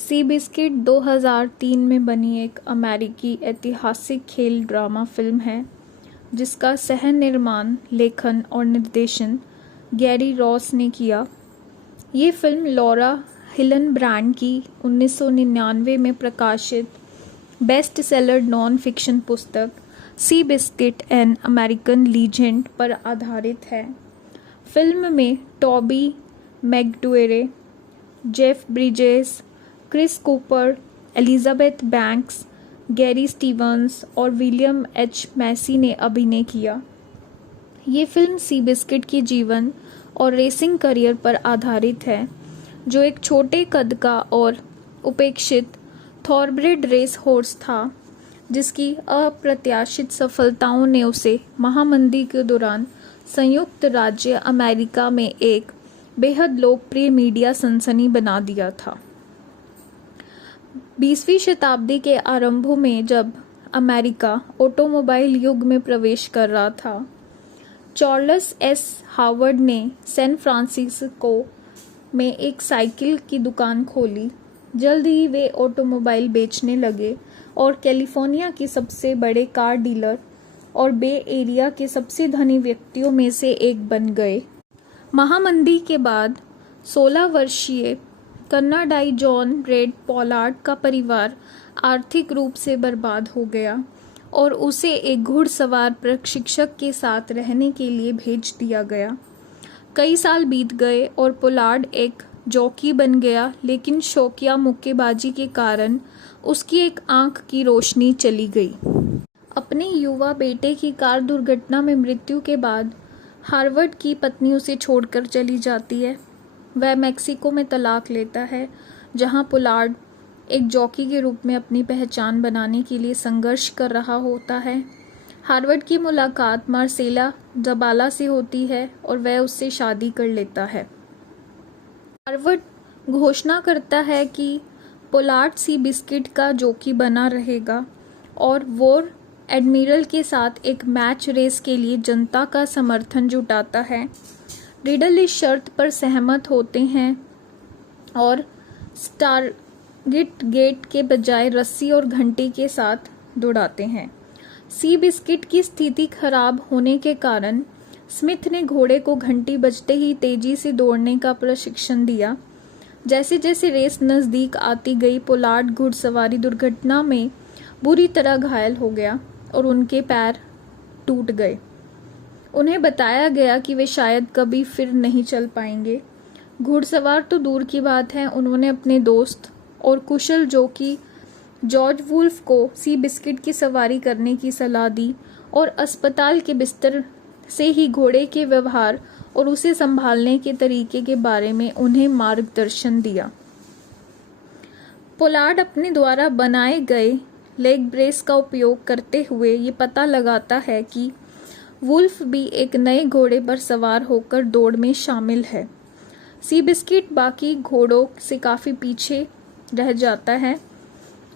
सी biscuit 2003 में बनी एक अमेरिकी ऐतिहासिक खेल ड्रामा फिल्म है जिसका सह निर्माण, लेखन और निर्देशन गैरी रॉस ने किया। ये फिल्म लॉरा हिल्नब्रांड की 1999 में प्रकाशित बेस्ट सेलर नॉन फिक्शन पुस्तक Seabiscuit an American legend पर आधारित है। फिल्म में Toby Maguire, Jeff Bridges, Chris Cooper, Elizabeth Banks, Gary Stevens और विलियम एच मैसी ने अभिनय किया। ये फिल्म सी बिस्किट के जीवन और रेसिंग करियर पर आधारित है, जो एक छोटे कद का और उपेक्षित थॉरब्रेड रेस हॉर्स था, जिसकी अप्रत्याशित सफलताओं ने उसे महामंदी के दौरान संयुक्त राज्य अमेरिका में एक बेहद लोकप्रिय मीडिया सनसनी बना दिया था। 20वीं शताब्दी के आरंभों में जब अमेरिका ऑटोमोबाइल युग में प्रवेश कर रहा था, चार्ल्स एस हावर्ड ने सैन फ्रांसिस्को में एक साइकिल की दुकान खोली। जल्द ही वे ऑटोमोबाइल बेचने लगे और कैलिफोर्निया के सबसे बड़े कार डीलर और बे एरिया के सबसे धनी व्यक्तियों में से एक बन गए। महामंदी के बाद 16 वर्षीय कनाडाई जॉन रेड पॉलार्ड का परिवार आर्थिक रूप से बर्बाद हो गया और उसे एक घुड़सवार प्रशिक्षक के साथ रहने के लिए भेज दिया गया। कई साल बीत गए और पोलार्ड एक जॉकी बन गया, लेकिन शौकिया मुक्केबाजी के कारण उसकी एक आंख की रोशनी चली गई। अपने युवा बेटे की कार दुर्घटना में मृत्यु के बाद हार्वर्ड की पत्नी उसे छोड़कर चली जाती है। वह मैक्सिको में तलाक लेता है, जहां पोलार्ड एक जॉकी के रूप में अपनी पहचान बनाने के लिए संघर्ष कर रहा होता है। हार्वर्ड की मुलाकात मार्सेला जबाला से होती है और वह उससे शादी कर लेता है। हार्वर्ड घोषणा करता है कि पोलार्ड सी बिस्किट का जॉकी बना रहेगा और वॉर एडमिरल के साथ एक मैच रेस के लिए जनता का समर्थन जुटाता है। रिडल इस शर्त पर सहमत होते हैं और स्टारगेट गेट के बजाय रस्सी और घंटी के साथ दौड़ाते हैं। सी बिस्किट की स्थिति खराब होने के कारण स्मिथ ने घोड़े को घंटी बजते ही तेजी से दौड़ने का प्रशिक्षण दिया। जैसे जैसे रेस नज़दीक आती गई, पोलार्ड घुड़सवारी दुर्घटना में बुरी तरह घायल हो गया और उनके पैर टूट गए। उन्हें बताया गया कि वे शायद कभी फिर नहीं चल पाएंगे। घुड़सवार तो दूर की बात है, उन्होंने अपने दोस्त और कुशल जॉकी जॉर्ज वुल्फ को सी बिस्किट की सवारी करने की सलाह दी और अस्पताल के बिस्तर से ही घोड़े के व्यवहार और उसे संभालने के तरीके के बारे में उन्हें मार्गदर्शन दिया। पोलार्ड अपने द्वारा बनाए गए लेग ब्रेस का उपयोग करते हुए ये पता लगाता है कि वुल्फ भी एक नए घोड़े पर सवार होकर दौड़ में शामिल है। सी बिस्किट बाकी घोड़ों से काफ़ी पीछे रह जाता है।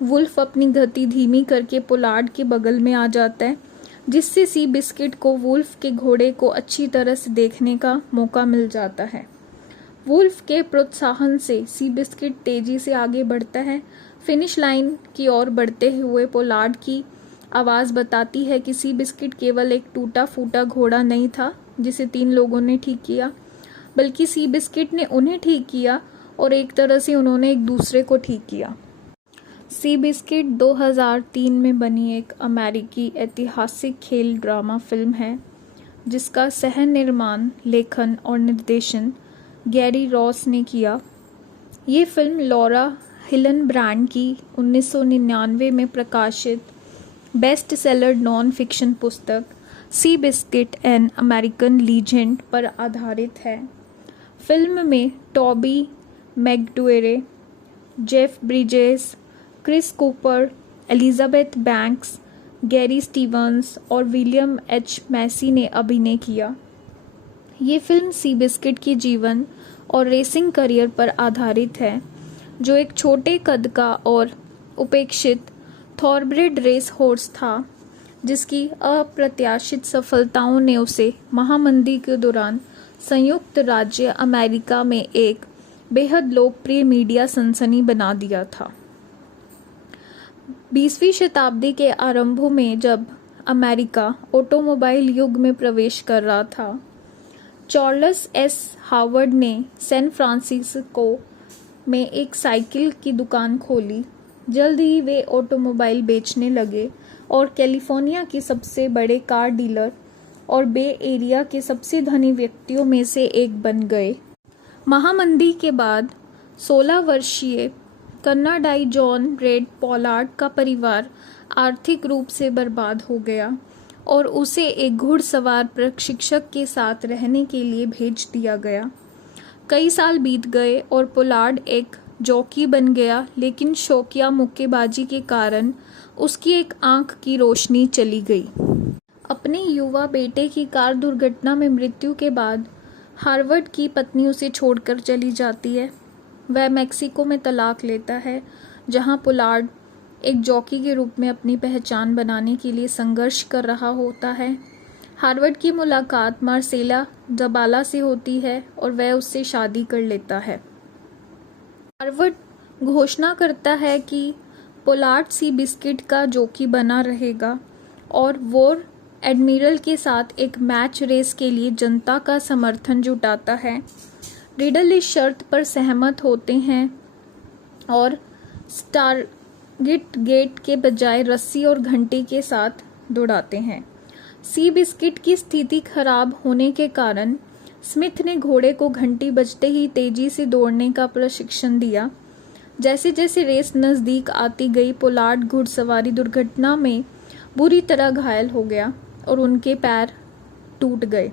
वुल्फ अपनी गति धीमी करके पोलार्ड के बगल में आ जाता है, जिससे सी बिस्किट को वुल्फ के घोड़े को अच्छी तरह से देखने का मौका मिल जाता है। वुल्फ के प्रोत्साहन से सी बिस्किट तेजी से आगे बढ़ता है। फिनिश लाइन की ओर बढ़ते हुए पोलार्ड की आवाज़ बताती है कि सी बिस्किट केवल एक टूटा फूटा घोड़ा नहीं था जिसे 3 लोगों ने ठीक किया, बल्कि सी बिस्किट ने उन्हें ठीक किया और एक तरह से उन्होंने एक दूसरे को ठीक किया। सी बिस्किट 2003 में बनी एक अमेरिकी ऐतिहासिक खेल ड्रामा फिल्म है जिसका सह निर्माण, लेखन और निर्देशन गैरी रॉस ने किया। ये फिल्म लॉरा हिल्नब्रांड की 1999 में प्रकाशित बेस्ट सेलर नॉन फिक्शन पुस्तक Seabiscuit an American legend पर आधारित है। फिल्म में Toby Maguire, Jeff Bridges, Chris Cooper, Elizabeth Banks, Gary Stevens और विलियम एच मैसी ने अभिनय किया। ये फिल्म सी बिस्किट के जीवन और रेसिंग करियर पर आधारित है, जो एक छोटे कद का और उपेक्षित थॉरब्रेड रेस हॉर्स था, जिसकी अप्रत्याशित सफलताओं ने उसे महामंदी के दौरान संयुक्त राज्य अमेरिका में एक बेहद लोकप्रिय मीडिया सनसनी बना दिया था। 20वीं शताब्दी के आरंभों में जब अमेरिका ऑटोमोबाइल युग में प्रवेश कर रहा था, चार्ल्स एस हावर्ड ने सैन फ्रांसिस्को में एक साइकिल की दुकान खोली। जल्द ही वे ऑटोमोबाइल बेचने लगे और कैलिफोर्निया के सबसे बड़े कार डीलर और बे एरिया के सबसे धनी व्यक्तियों में से एक बन गए। महामंदी के बाद 16 वर्षीय कनाडाई जॉन रेड पॉलार्ड का परिवार आर्थिक रूप से बर्बाद हो गया और उसे एक घुड़सवार प्रशिक्षक के साथ रहने के लिए भेज दिया गया। कई साल बीत गए और पोलार्ड एक जॉकी बन गया, लेकिन शौकिया मुक्केबाजी के कारण उसकी एक आंख की रोशनी चली गई। अपने युवा बेटे की कार दुर्घटना में मृत्यु के बाद हार्वर्ड की पत्नी उसे छोड़कर चली जाती है। वह मैक्सिको में तलाक लेता है, जहां पोलार्ड एक जॉकी के रूप में अपनी पहचान बनाने के लिए संघर्ष कर रहा होता है। हार्वर्ड की मुलाकात मार्सेला जबाला से होती है और वह उससे शादी कर लेता है। हार्वर्ड घोषणा करता है कि पोलार्ड सी बिस्किट का जॉकी बना रहेगा और वॉर एडमिरल के साथ एक मैच रेस के लिए जनता का समर्थन जुटाता है। रिडल इस शर्त पर सहमत होते हैं और स्टारगेट गेट के बजाय रस्सी और घंटी के साथ दौड़ाते हैं। सी बिस्किट की स्थिति खराब होने के कारण स्मिथ ने घोड़े को घंटी बजते ही तेजी से दौड़ने का प्रशिक्षण दिया। जैसे जैसे रेस नज़दीक आती गई, पोलार्ड घुड़सवारी दुर्घटना में बुरी तरह घायल हो गया और उनके पैर टूट गए।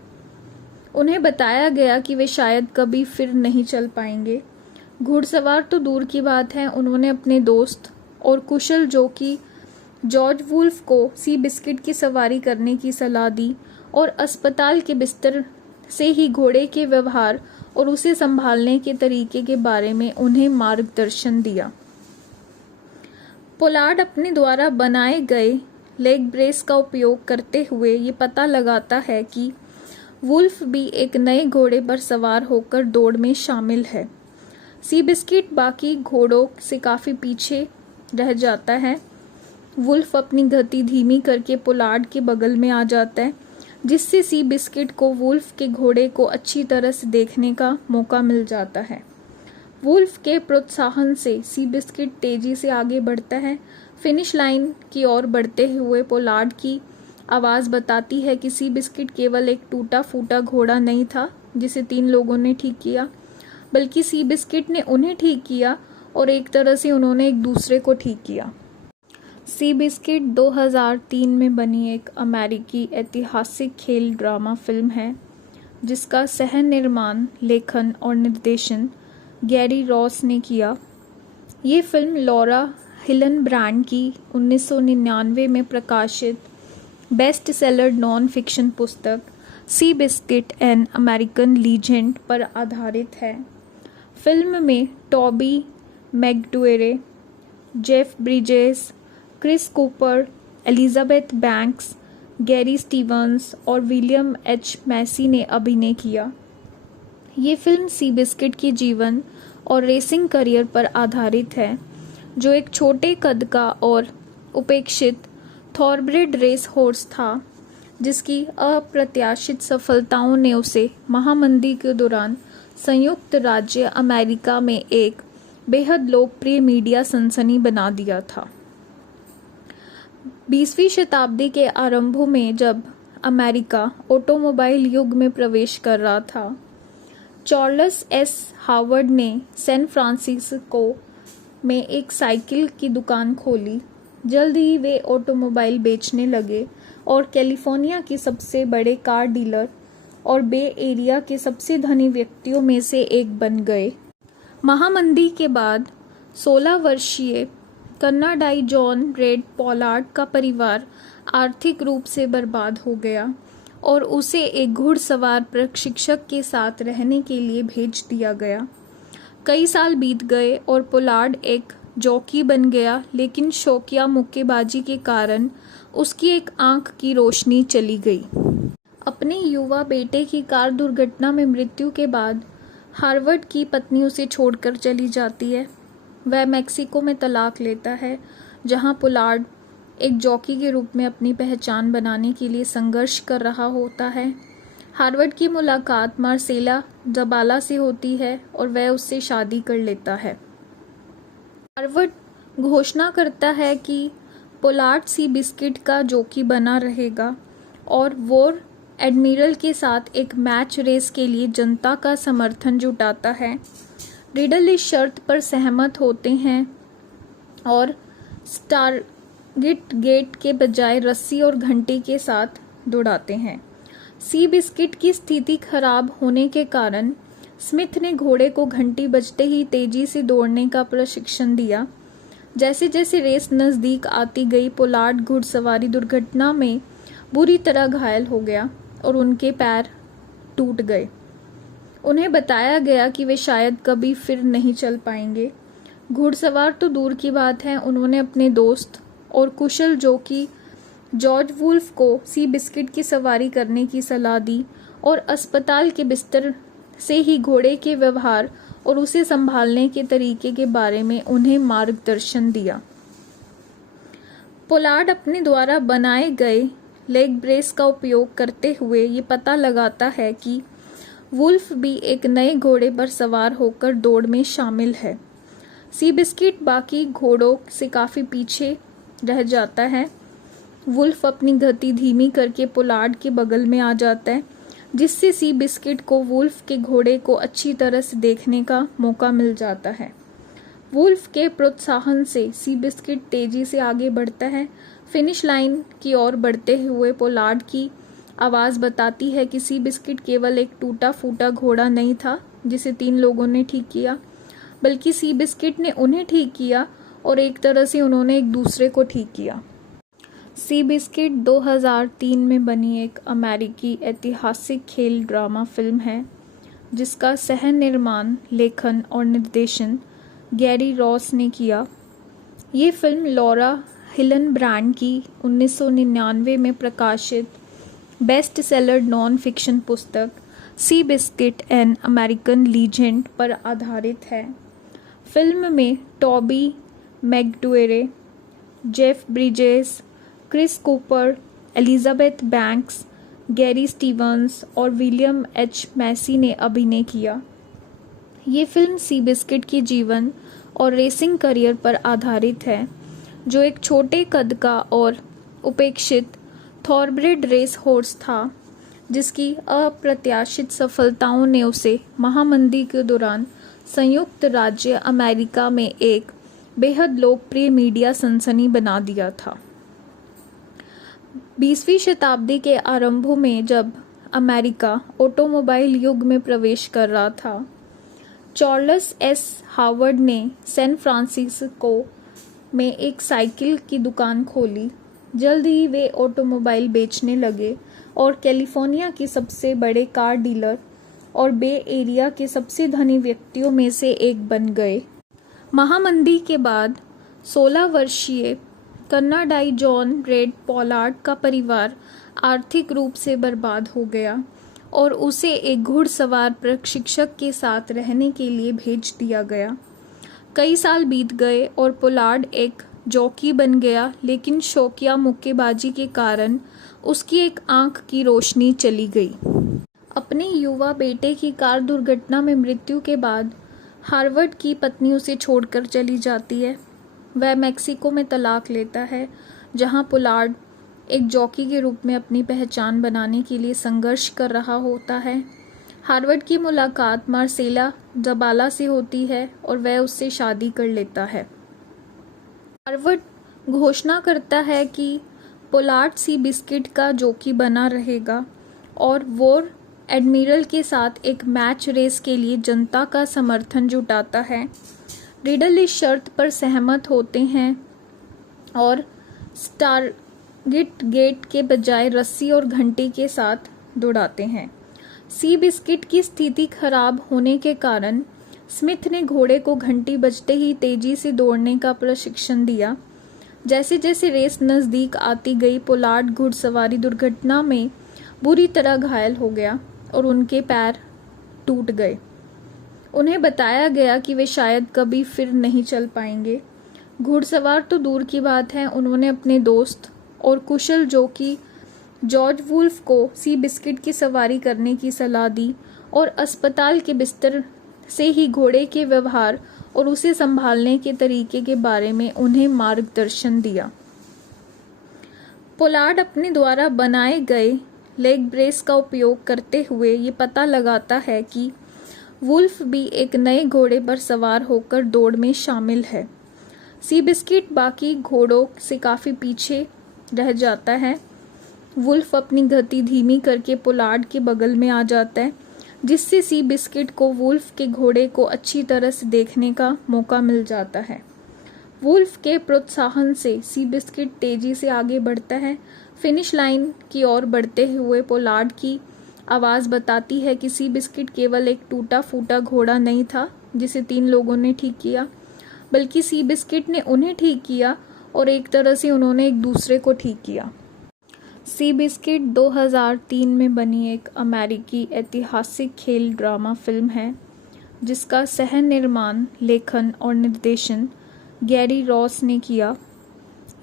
उन्हें बताया गया कि वे शायद कभी फिर नहीं चल पाएंगे। घुड़सवार तो दूर की बात है, उन्होंने अपने दोस्त और कुशल जॉकी जॉर्ज वुल्फ को सी बिस्किट की सवारी करने की सलाह दी और अस्पताल के बिस्तर से ही घोड़े के व्यवहार और उसे संभालने के तरीके के बारे में उन्हें मार्गदर्शन दिया। पोलार्ड अपने द्वारा बनाए गए लेग ब्रेस का उपयोग करते हुए ये पता लगाता है कि वुल्फ भी एक नए घोड़े पर सवार होकर दौड़ में शामिल है। सी बिस्किट बाकी घोड़ों से काफ़ी पीछे रह जाता है। वुल्फ अपनी गति धीमी करके पोलार्ड के बगल में आ जाता है, जिससे सी बिस्किट को वुल्फ के घोड़े को अच्छी तरह से देखने का मौका मिल जाता है। वुल्फ के प्रोत्साहन से सी बिस्किट तेजी से आगे बढ़ता है। फिनिश लाइन की ओर बढ़ते हुए पोलार्ड की आवाज़ बताती है कि सी बिस्किट केवल एक टूटा फूटा घोड़ा नहीं था जिसे 3 लोगों ने ठीक किया, बल्कि सी बिस्किट ने उन्हें ठीक किया और एक तरह से उन्होंने एक दूसरे को ठीक किया। सी बिस्किट 2003 में बनी एक अमेरिकी ऐतिहासिक खेल ड्रामा फिल्म है, जिसका सह निर्माण, लेखन और निर्देशन गैरी रॉस ने किया। ये फिल्म लॉरा हिलनब्रैंड की 1999 में प्रकाशित बेस्ट सेलर नॉन फिक्शन पुस्तक Seabiscuit an American legend पर आधारित है। फिल्म में Toby Maguire, Jeff Bridges, Chris Cooper, Elizabeth Banks, Gary Stevens और विलियम एच मैसी ने अभिनय किया। ये फिल्म सी बिस्किट के जीवन और रेसिंग करियर पर आधारित है, जो एक छोटे कद का और उपेक्षित थॉरब्रेड रेस हॉर्स था, जिसकी अप्रत्याशित सफलताओं ने उसे महामंदी के दौरान संयुक्त राज्य अमेरिका में एक बेहद लोकप्रिय मीडिया सनसनी बना दिया था। 20वीं शताब्दी के आरंभों में जब अमेरिका ऑटोमोबाइल युग में प्रवेश कर रहा था, चार्ल्स एस हावर्ड ने सैन फ्रांसिस्को में एक साइकिल की दुकान खोली। जल्द ही वे ऑटोमोबाइल बेचने लगे और कैलिफोर्निया के सबसे बड़े कार डीलर और बे एरिया के सबसे धनी व्यक्तियों में से एक बन गए। महामंदी के बाद 16 वर्षीय कनाडाई जॉन रेड पॉलार्ड का परिवार आर्थिक रूप से बर्बाद हो गया और उसे एक घुड़सवार प्रशिक्षक के साथ रहने के लिए भेज दिया गया। कई साल बीत गए और पोलार्ड एक जॉकी बन गया, लेकिन शौकिया मुक्केबाजी के कारण उसकी एक आंख की रोशनी चली गई। अपने युवा बेटे की कार दुर्घटना में मृत्यु के बाद हार्वर्ड की पत्नी उसे छोड़कर चली जाती है। वह मैक्सिको में तलाक लेता है, जहां पोलार्ड एक जॉकी के रूप में अपनी पहचान बनाने के लिए संघर्ष कर रहा होता है। हार्वर्ड की मुलाकात मार्सेला जबाला से होती है और वह उससे शादी कर लेता है। हार्वर्ड घोषणा करता है कि पोलार्ड सी बिस्किट का जॉकी बना रहेगा और वॉर एडमिरल के साथ एक मैच रेस के लिए जनता का समर्थन जुटाता है। रिडल इस शर्त पर सहमत होते हैं और स्टारगेट गेट के बजाय रस्सी और घंटी के साथ दौड़ाते हैं। सी बिस्किट की स्थिति खराब होने के कारण स्मिथ ने घोड़े को घंटी बजते ही तेजी से दौड़ने का प्रशिक्षण दिया। जैसे जैसे रेस नज़दीक आती गई, पोलार्ड घुड़सवारी दुर्घटना में बुरी तरह घायल हो गया और उनके पैर टूट गए। उन्हें बताया गया कि वे शायद कभी फिर नहीं चल पाएंगे। घुड़सवार तो दूर की बात है, उन्होंने अपने दोस्त और कुशल जॉकी जॉर्ज वुल्फ को सी बिस्किट की सवारी करने की सलाह दी और अस्पताल के बिस्तर से ही घोड़े के व्यवहार और उसे संभालने के तरीके के बारे में उन्हें मार्गदर्शन दिया। पोलार्ड अपने द्वारा बनाए गए लेग ब्रेस का उपयोग करते हुए ये पता लगाता है कि वुल्फ भी एक नए घोड़े पर सवार होकर दौड़ में शामिल है। सी बिस्किट बाकी घोड़ों से काफ़ी पीछे रह जाता है। वुल्फ अपनी गति धीमी करके पोलार्ड के बगल में आ जाता है, जिससे सी बिस्किट को वुल्फ के घोड़े को अच्छी तरह से देखने का मौका मिल जाता है। वुल्फ के प्रोत्साहन से सी बिस्किट तेजी से आगे बढ़ता है। फिनिश लाइन की ओर बढ़ते हुए पोलार्ड की आवाज़ बताती है कि सी बिस्किट केवल एक टूटा फूटा घोड़ा नहीं था जिसे 3 लोगों ने ठीक किया, बल्कि सी बिस्किट ने उन्हें ठीक किया और एक तरह से उन्होंने एक दूसरे को ठीक किया। सी बिस्किट 2003 में बनी एक अमेरिकी ऐतिहासिक खेल ड्रामा फिल्म है, जिसका सह निर्माण, लेखन और निर्देशन गैरी रॉस ने किया। ये फिल्म लॉरा हिलनब्रैंड की 1999 में प्रकाशित बेस्ट सेलर नॉन फिक्शन पुस्तक Seabiscuit an American legend पर आधारित है। फिल्म में Toby Maguire, Jeff Bridges, Chris Cooper, Elizabeth Banks, Gary Stevens और विलियम एच मैसी ने अभिनय किया। ये फिल्म सी बिस्किट के जीवन और रेसिंग करियर पर आधारित है, जो एक छोटे कद का और उपेक्षित थॉरब्रेड रेस हॉर्स था, जिसकी अप्रत्याशित सफलताओं ने उसे महामंदी के दौरान संयुक्त राज्य अमेरिका में एक बेहद लोकप्रिय मीडिया सनसनी बना दिया था। 20वीं शताब्दी के आरंभों में जब अमेरिका ऑटोमोबाइल युग में प्रवेश कर रहा था, चार्ल्स एस हार्वर्ड ने सैन फ्रांसिस्को में एक साइकिल की दुकान खोली। जल्द ही वे ऑटोमोबाइल बेचने लगे और कैलिफोर्निया के सबसे बड़े कार डीलर और बे एरिया के सबसे धनी व्यक्तियों में से एक बन गए। महामंदी के बाद 16 वर्षीय कनाडाई जॉन रेड पोलार्ड का परिवार आर्थिक रूप से बर्बाद हो गया और उसे एक घुड़सवार प्रशिक्षक के साथ रहने के लिए भेज दिया गया। कई साल बीत गए और पोलार्ड एक जॉकी बन गया, लेकिन शौकिया मुक्केबाजी के कारण उसकी एक आंख की रोशनी चली गई। अपने युवा बेटे की कार दुर्घटना में मृत्यु के बाद हार्वर्ड की पत्नी उसे छोड़कर चली जाती है। वह मैक्सिको में तलाक लेता है, जहां पोलार्ड एक जॉकी के रूप में अपनी पहचान बनाने के लिए संघर्ष कर रहा होता है। हार्वर्ड की मुलाकात मार्सेला जबाला से होती है और वह उससे शादी कर लेता है। हार्वर्ड घोषणा करता है कि पोलार्ड सी बिस्किट का जॉकी बना रहेगा और वॉर एडमिरल के साथ एक मैच रेस के लिए जनता का समर्थन जुटाता है। रिडल इस शर्त पर सहमत होते हैं और स्टारगेट गेट के बजाय रस्सी और घंटी के साथ दौड़ाते हैं। सी बिस्किट की स्थिति खराब होने के कारण स्मिथ ने घोड़े को घंटी बजते ही तेजी से दौड़ने का प्रशिक्षण दिया। जैसे जैसे रेस नज़दीक आती गई, पोलार्ड घुड़सवारी दुर्घटना में बुरी तरह घायल हो गया और उनके पैर टूट गए। उन्हें बताया गया कि वे शायद कभी फिर नहीं चल पाएंगे। घुड़सवार तो दूर की बात है, उन्होंने अपने दोस्त और कुशल जॉकी जॉर्ज वुल्फ को सी बिस्किट की सवारी करने की सलाह दी और अस्पताल के बिस्तर से ही घोड़े के व्यवहार और उसे संभालने के तरीके के बारे में उन्हें मार्गदर्शन दिया। पोलार्ड अपने द्वारा बनाए गए लेग ब्रेस का उपयोग करते हुए ये पता लगाता है कि वुल्फ भी एक नए घोड़े पर सवार होकर दौड़ में शामिल है। सी बिस्किट बाकी घोड़ों से काफ़ी पीछे रह जाता है। वुल्फ अपनी गति धीमी करके पोलार्ड के बगल में आ जाता है, जिससे सी बिस्किट को वुल्फ के घोड़े को अच्छी तरह से देखने का मौका मिल जाता है। वुल्फ के प्रोत्साहन से सी बिस्किट तेजी से आगे बढ़ता है। फिनिश लाइन की ओर बढ़ते हुए पोलार्ड की आवाज़ बताती है कि सी बिस्किट केवल एक टूटा फूटा घोड़ा नहीं था जिसे 3 लोगों ने ठीक किया, बल्कि सी बिस्किट ने उन्हें ठीक किया और एक तरह से उन्होंने एक दूसरे को ठीक किया। सी बिस्किट 2003 में बनी एक अमेरिकी ऐतिहासिक खेल ड्रामा फिल्म है जिसका सह निर्माण, लेखन और निर्देशन गैरी रॉस ने किया।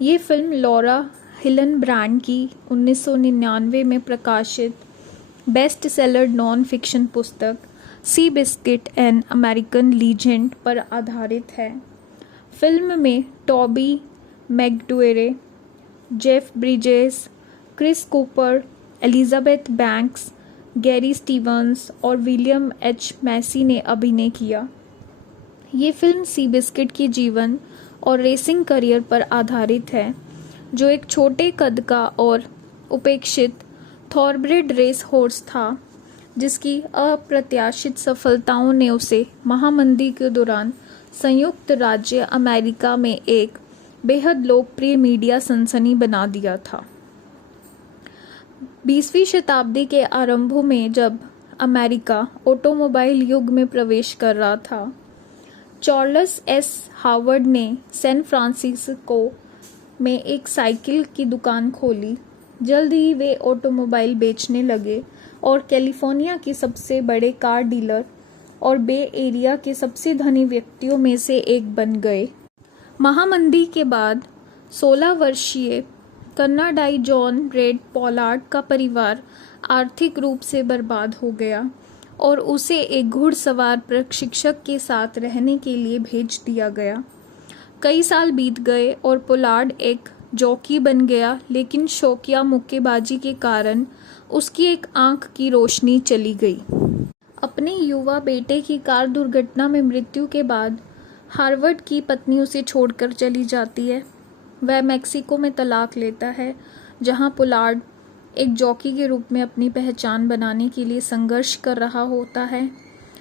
ये फिल्म लॉरा हिल्नब्रांड की 1999 में प्रकाशित बेस्ट सेलर नॉन फिक्शन पुस्तक Seabiscuit an American legend पर आधारित है। फिल्म में Toby Maguire, Jeff Bridges, Chris Cooper, Elizabeth Banks, Gary Stevens और विलियम एच मैसी ने अभिनय किया। ये फिल्म सी बिस्किट के जीवन और रेसिंग करियर पर आधारित है, जो एक छोटे कद का और उपेक्षित थॉरब्रेड रेस हॉर्स था, जिसकी अप्रत्याशित सफलताओं ने उसे महामंदी के दौरान संयुक्त राज्य अमेरिका में एक बेहद लोकप्रिय मीडिया सनसनी बना दिया था। 20वीं शताब्दी के आरंभों में जब अमेरिका ऑटोमोबाइल युग में प्रवेश कर रहा था, चार्ल्स एस हावर्ड ने सैन फ्रांसिस्को में एक साइकिल की दुकान खोली। जल्द ही वे ऑटोमोबाइल बेचने लगे और कैलिफोर्निया के सबसे बड़े कार डीलर और बे एरिया के सबसे धनी व्यक्तियों में से एक बन गए। महामंदी के बाद 16 वर्षीय कनाडाई जॉन रेड पोलार्ड का परिवार आर्थिक रूप से बर्बाद हो गया और उसे एक घुड़सवार प्रशिक्षक के साथ रहने के लिए भेज दिया गया। कई साल बीत गए और पोलार्ड एक जॉकी बन गया, लेकिन शौकिया मुक्केबाजी के कारण उसकी एक आंख की रोशनी चली गई। अपने युवा बेटे की कार दुर्घटना में मृत्यु के बाद हार्वर्ड की पत्नी उसे छोड़कर चली जाती है। वह मैक्सिको में तलाक लेता है, जहां पोलार्ड एक जॉकी के रूप में अपनी पहचान बनाने के लिए संघर्ष कर रहा होता है।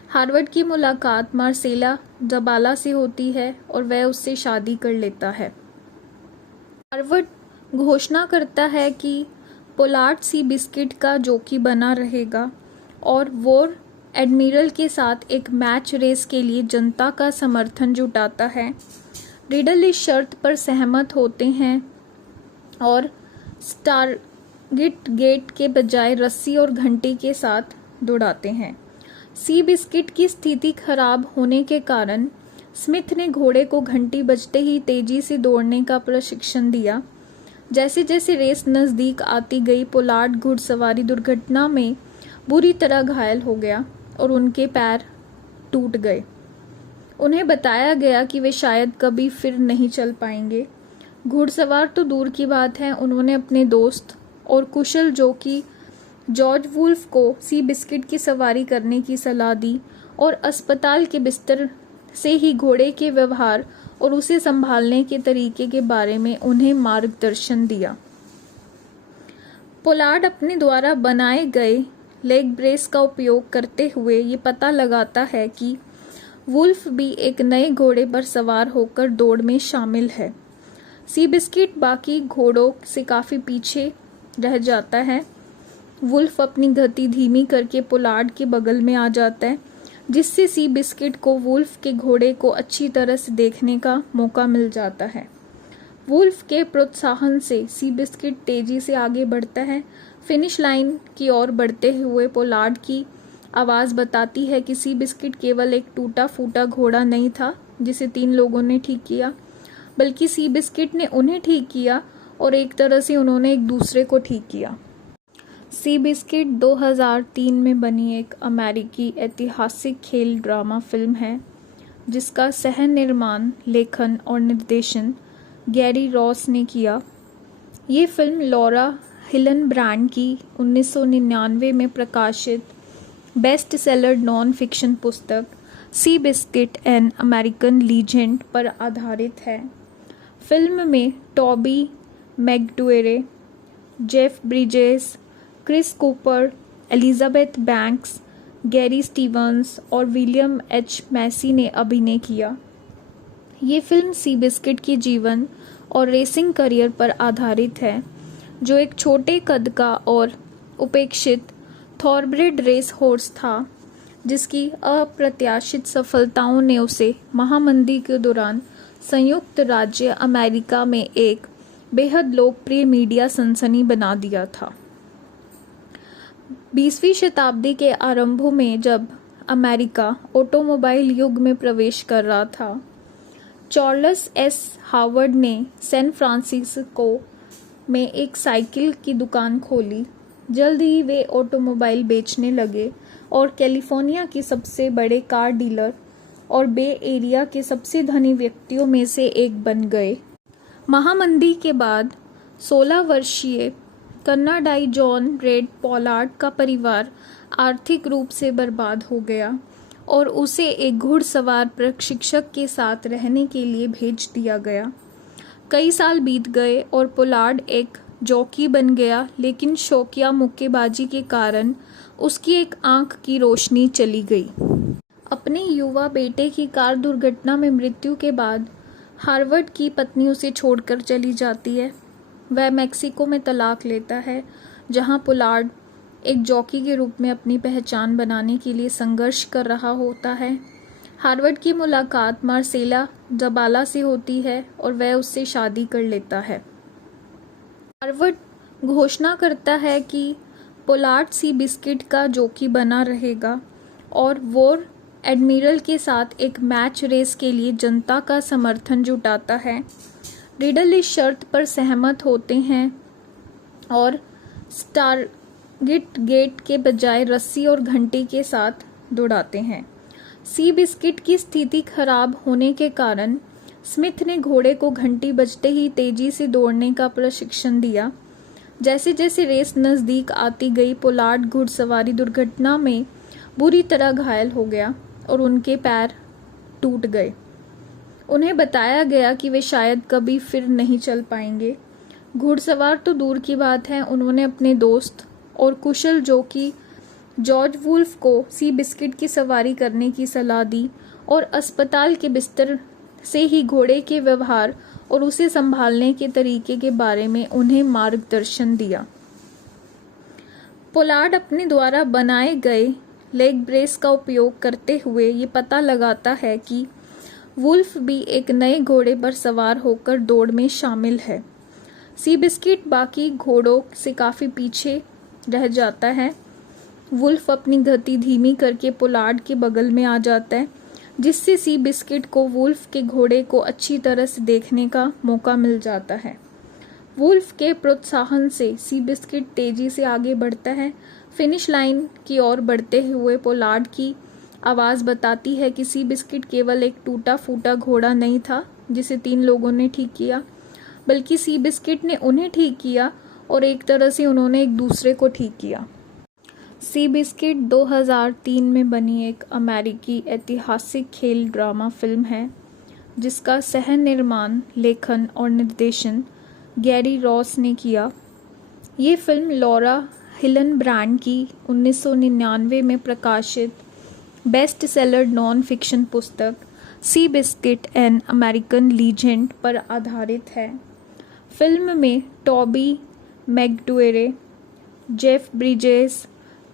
हार्वर्ड की मुलाकात मार्सेला जबाला से होती है और वह उससे शादी कर लेता है। हार्वर्ड घोषणा करता है कि पोलार्ड सी बिस्किट का जॉकी बना रहेगा और वॉर एडमिरल के साथ एक मैच रेस के लिए जनता का समर्थन जुटाता है। रिडल इस शर्त पर सहमत होते हैं और स्टारगिट गेट के बजाय रस्सी और घंटी के साथ दौड़ाते हैं। सी बिस्किट की स्थिति खराब होने के कारण स्मिथ ने घोड़े को घंटी बजते ही तेजी से दौड़ने का प्रशिक्षण दिया। जैसे जैसे रेस नज़दीक आती गई, पोलार्ड घुड़सवारी दुर्घटना में बुरी तरह घायल हो गया और उनके पैर टूट गए। उन्हें बताया गया कि वे शायद कभी फिर नहीं चल पाएंगे। घुड़सवार तो दूर की बात है, उन्होंने अपने दोस्त और कुशल जॉकी जॉर्ज वुल्फ को सी बिस्किट की सवारी करने की सलाह दी और अस्पताल के बिस्तर से ही घोड़े के व्यवहार और उसे संभालने के तरीके के बारे में उन्हें मार्गदर्शन दिया। पोलार्ड अपने द्वारा बनाए गए लेग ब्रेस का उपयोग करते हुए ये पता लगाता है कि वुल्फ भी एक नए घोड़े पर सवार होकर दौड़ में शामिल है। सी बिस्किट बाकी घोड़ों से काफ़ी पीछे रह जाता है। वुल्फ अपनी गति धीमी करके पोलार्ड के बगल में आ जाता है, जिससे सी बिस्किट को वुल्फ के घोड़े को अच्छी तरह से देखने का मौका मिल जाता है। वुल्फ के प्रोत्साहन से सी बिस्किट तेजी से आगे बढ़ता है। फिनिश लाइन की ओर बढ़ते हुए पोलार्ड की आवाज़ बताती है कि सी बिस्किट केवल एक टूटा फूटा घोड़ा नहीं था जिसे 3 लोगों ने ठीक किया, बल्कि सी बिस्किट ने उन्हें ठीक किया और एक तरह से उन्होंने एक दूसरे को ठीक किया। सी बिस्किट 2003 में बनी एक अमेरिकी ऐतिहासिक खेल ड्रामा फिल्म है जिसका सह निर्माण, लेखन और निर्देशन गैरी रॉस ने किया। ये फिल्म लॉरा हिल्नब्रांड की 1999 में प्रकाशित बेस्ट सेलर नॉन फिक्शन पुस्तक Seabiscuit an American legend पर आधारित है। फिल्म में Toby Maguire, Jeff Bridges, Chris Cooper, Elizabeth Banks, Gary Stevens और विलियम एच मैसी ने अभिनय किया। ये फिल्म सी बिस्किट के जीवन और रेसिंग करियर पर आधारित है, जो एक छोटे कद का और उपेक्षित थॉरब्रेड रेस हॉर्स था, जिसकी अप्रत्याशित सफलताओं ने उसे महामंदी के दौरान संयुक्त राज्य अमेरिका में एक बेहद लोकप्रिय मीडिया सनसनी बना दिया था। 20वीं शताब्दी के आरंभों में जब अमेरिका ऑटोमोबाइल युग में प्रवेश कर रहा था, चार्ल्स एस हावर्ड ने सैन फ्रांसिस्को में एक साइकिल की दुकान खोली। जल्द ही वे ऑटोमोबाइल बेचने लगे और कैलिफोर्निया के सबसे बड़े कार डीलर और बे एरिया के सबसे धनी व्यक्तियों में से एक बन गए। महामंदी के बाद 16 वर्षीय कनाडाई जॉन रेड पॉलार्ड का परिवार आर्थिक रूप से बर्बाद हो गया और उसे एक घुड़सवार प्रशिक्षक के साथ रहने के लिए भेज दिया गया। कई साल बीत गए और पोलार्ड एक जॉकी बन गया, लेकिन शौकिया मुक्केबाजी के कारण उसकी एक आंख की रोशनी चली गई। अपने युवा बेटे की कार दुर्घटना में मृत्यु के बाद हार्वर्ड की पत्नी उसे छोड़कर चली जाती है। वह मैक्सिको में तलाक लेता है, जहां पोलार्ड एक जॉकी के रूप में अपनी पहचान बनाने के लिए संघर्ष कर रहा होता है। हार्वर्ड की मुलाकात मार्सेला जबाला से होती है और वह उससे शादी कर लेता है। हार्वर्ड घोषणा करता है कि पोलार्ड सी बिस्किट का जॉकी बना रहेगा और वॉर एडमिरल के साथ एक मैच रेस के लिए जनता का समर्थन जुटाता है। रिडल इस शर्त पर सहमत होते हैं और स्टारगेट गेट के बजाय रस्सी और घंटी के साथ दौड़ाते हैं। सी बिस्किट की स्थिति खराब होने के कारण स्मिथ ने घोड़े को घंटी बजते ही तेजी से दौड़ने का प्रशिक्षण दिया। जैसे जैसे रेस नज़दीक आती गई, पोलार्ड घुड़सवारी दुर्घटना में बुरी तरह घायल हो गया और उनके पैर टूट गए। उन्हें बताया गया कि वे शायद कभी फिर नहीं चल पाएंगे। घुड़सवार तो दूर की बात है, उन्होंने अपने दोस्त और कुशल जॉकी जॉर्ज वुल्फ को सी बिस्किट की सवारी करने की सलाह दी और अस्पताल के बिस्तर से ही घोड़े के व्यवहार और उसे संभालने के तरीके के बारे में उन्हें मार्गदर्शन दिया। पोलार्ड अपने द्वारा बनाए गए लेग ब्रेस का उपयोग करते हुए ये पता लगाता है कि वुल्फ भी एक नए घोड़े पर सवार होकर दौड़ में शामिल है। सी बिस्किट बाकी घोड़ों से काफ़ी पीछे रह जाता है। वुल्फ अपनी गति धीमी करके पोलार्ड के बगल में आ जाता है, जिससे सी बिस्किट को वुल्फ के घोड़े को अच्छी तरह से देखने का मौका मिल जाता है। वुल्फ के प्रोत्साहन से सी बिस्किट तेजी से आगे बढ़ता है। फिनिश लाइन की ओर बढ़ते हुए पोलार्ड की आवाज़ बताती है कि सी बिस्किट केवल एक टूटा फूटा घोड़ा नहीं था जिसे 3 लोगों ने ठीक किया, बल्कि सी बिस्किट ने उन्हें ठीक किया और एक तरह से उन्होंने एक दूसरे को ठीक किया। सी बिस्किट 2003 में बनी एक अमेरिकी ऐतिहासिक खेल ड्रामा फिल्म है जिसका सह निर्माण, लेखन और निर्देशन गैरी रॉस ने किया। ये फिल्म लॉरा हिल्नब्रांड की 1999 में प्रकाशित बेस्ट सेलर नॉन फिक्शन पुस्तक Seabiscuit an American legend पर आधारित है। फिल्म में Toby Maguire, Jeff Bridges,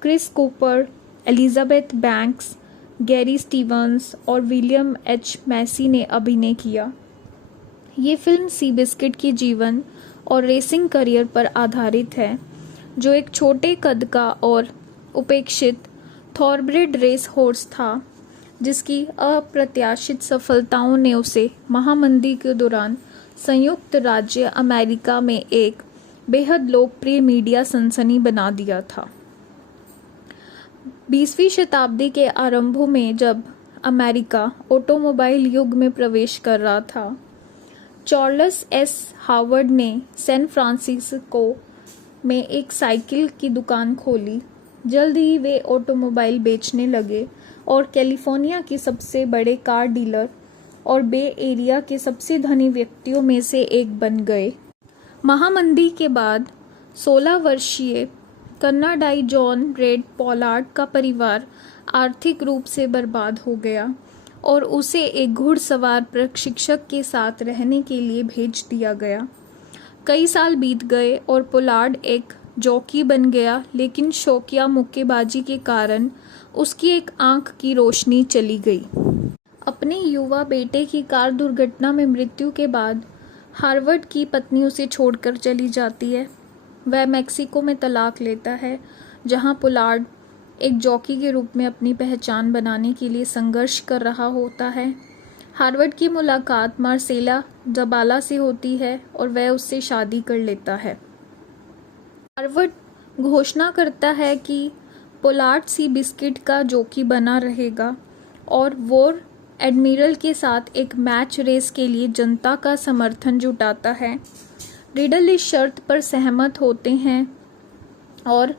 Chris Cooper, Elizabeth Banks, Gary Stevens और विलियम एच मैसी ने अभिनय किया। ये फिल्म सी बिस्किट के जीवन और रेसिंग करियर पर आधारित है, जो एक छोटे कद का और उपेक्षित थॉरब्रेड रेस हॉर्स था, जिसकी अप्रत्याशित सफलताओं ने उसे महामंदी के दौरान संयुक्त राज्य अमेरिका में एक बेहद लोकप्रिय मीडिया सनसनी बना दिया था। 20वीं शताब्दी के आरंभों में जब अमेरिका ऑटोमोबाइल युग में प्रवेश कर रहा था, चार्ल्स एस हावर्ड ने सैन फ्रांसिस्को में एक साइकिल की दुकान खोली। जल्द ही वे ऑटोमोबाइल बेचने लगे और कैलिफोर्निया के सबसे बड़े कार डीलर और बे एरिया के सबसे धनी व्यक्तियों में से एक बन गए। महामंदी के बाद 16 वर्षीय कनाडाई जॉन रेड पॉलार्ड का परिवार आर्थिक रूप से बर्बाद हो गया और उसे एक घुड़सवार प्रशिक्षक के साथ रहने के लिए भेज दिया गया। कई साल बीत गए और पोलार्ड एक जॉकी बन गया, लेकिन शौकिया मुक्केबाजी के कारण उसकी एक आंख की रोशनी चली गई। अपने युवा बेटे की कार दुर्घटना में मृत्यु के बाद हार्वर्ड की पत्नी उसे छोड़कर चली जाती है। वह मैक्सिको में तलाक लेता है, जहां पोलार्ड एक जॉकी के रूप में अपनी पहचान बनाने के लिए संघर्ष कर रहा होता है। हार्वर्ड की मुलाकात मार्सेला जबाला से होती है और वह उससे शादी कर लेता है। हार्वर्ड घोषणा करता है कि पोलार्ड सी बिस्किट का जॉकी बना रहेगा और वॉर एडमिरल के साथ एक मैच रेस के लिए जनता का समर्थन जुटाता है। रिडल इस शर्त पर सहमत होते हैं और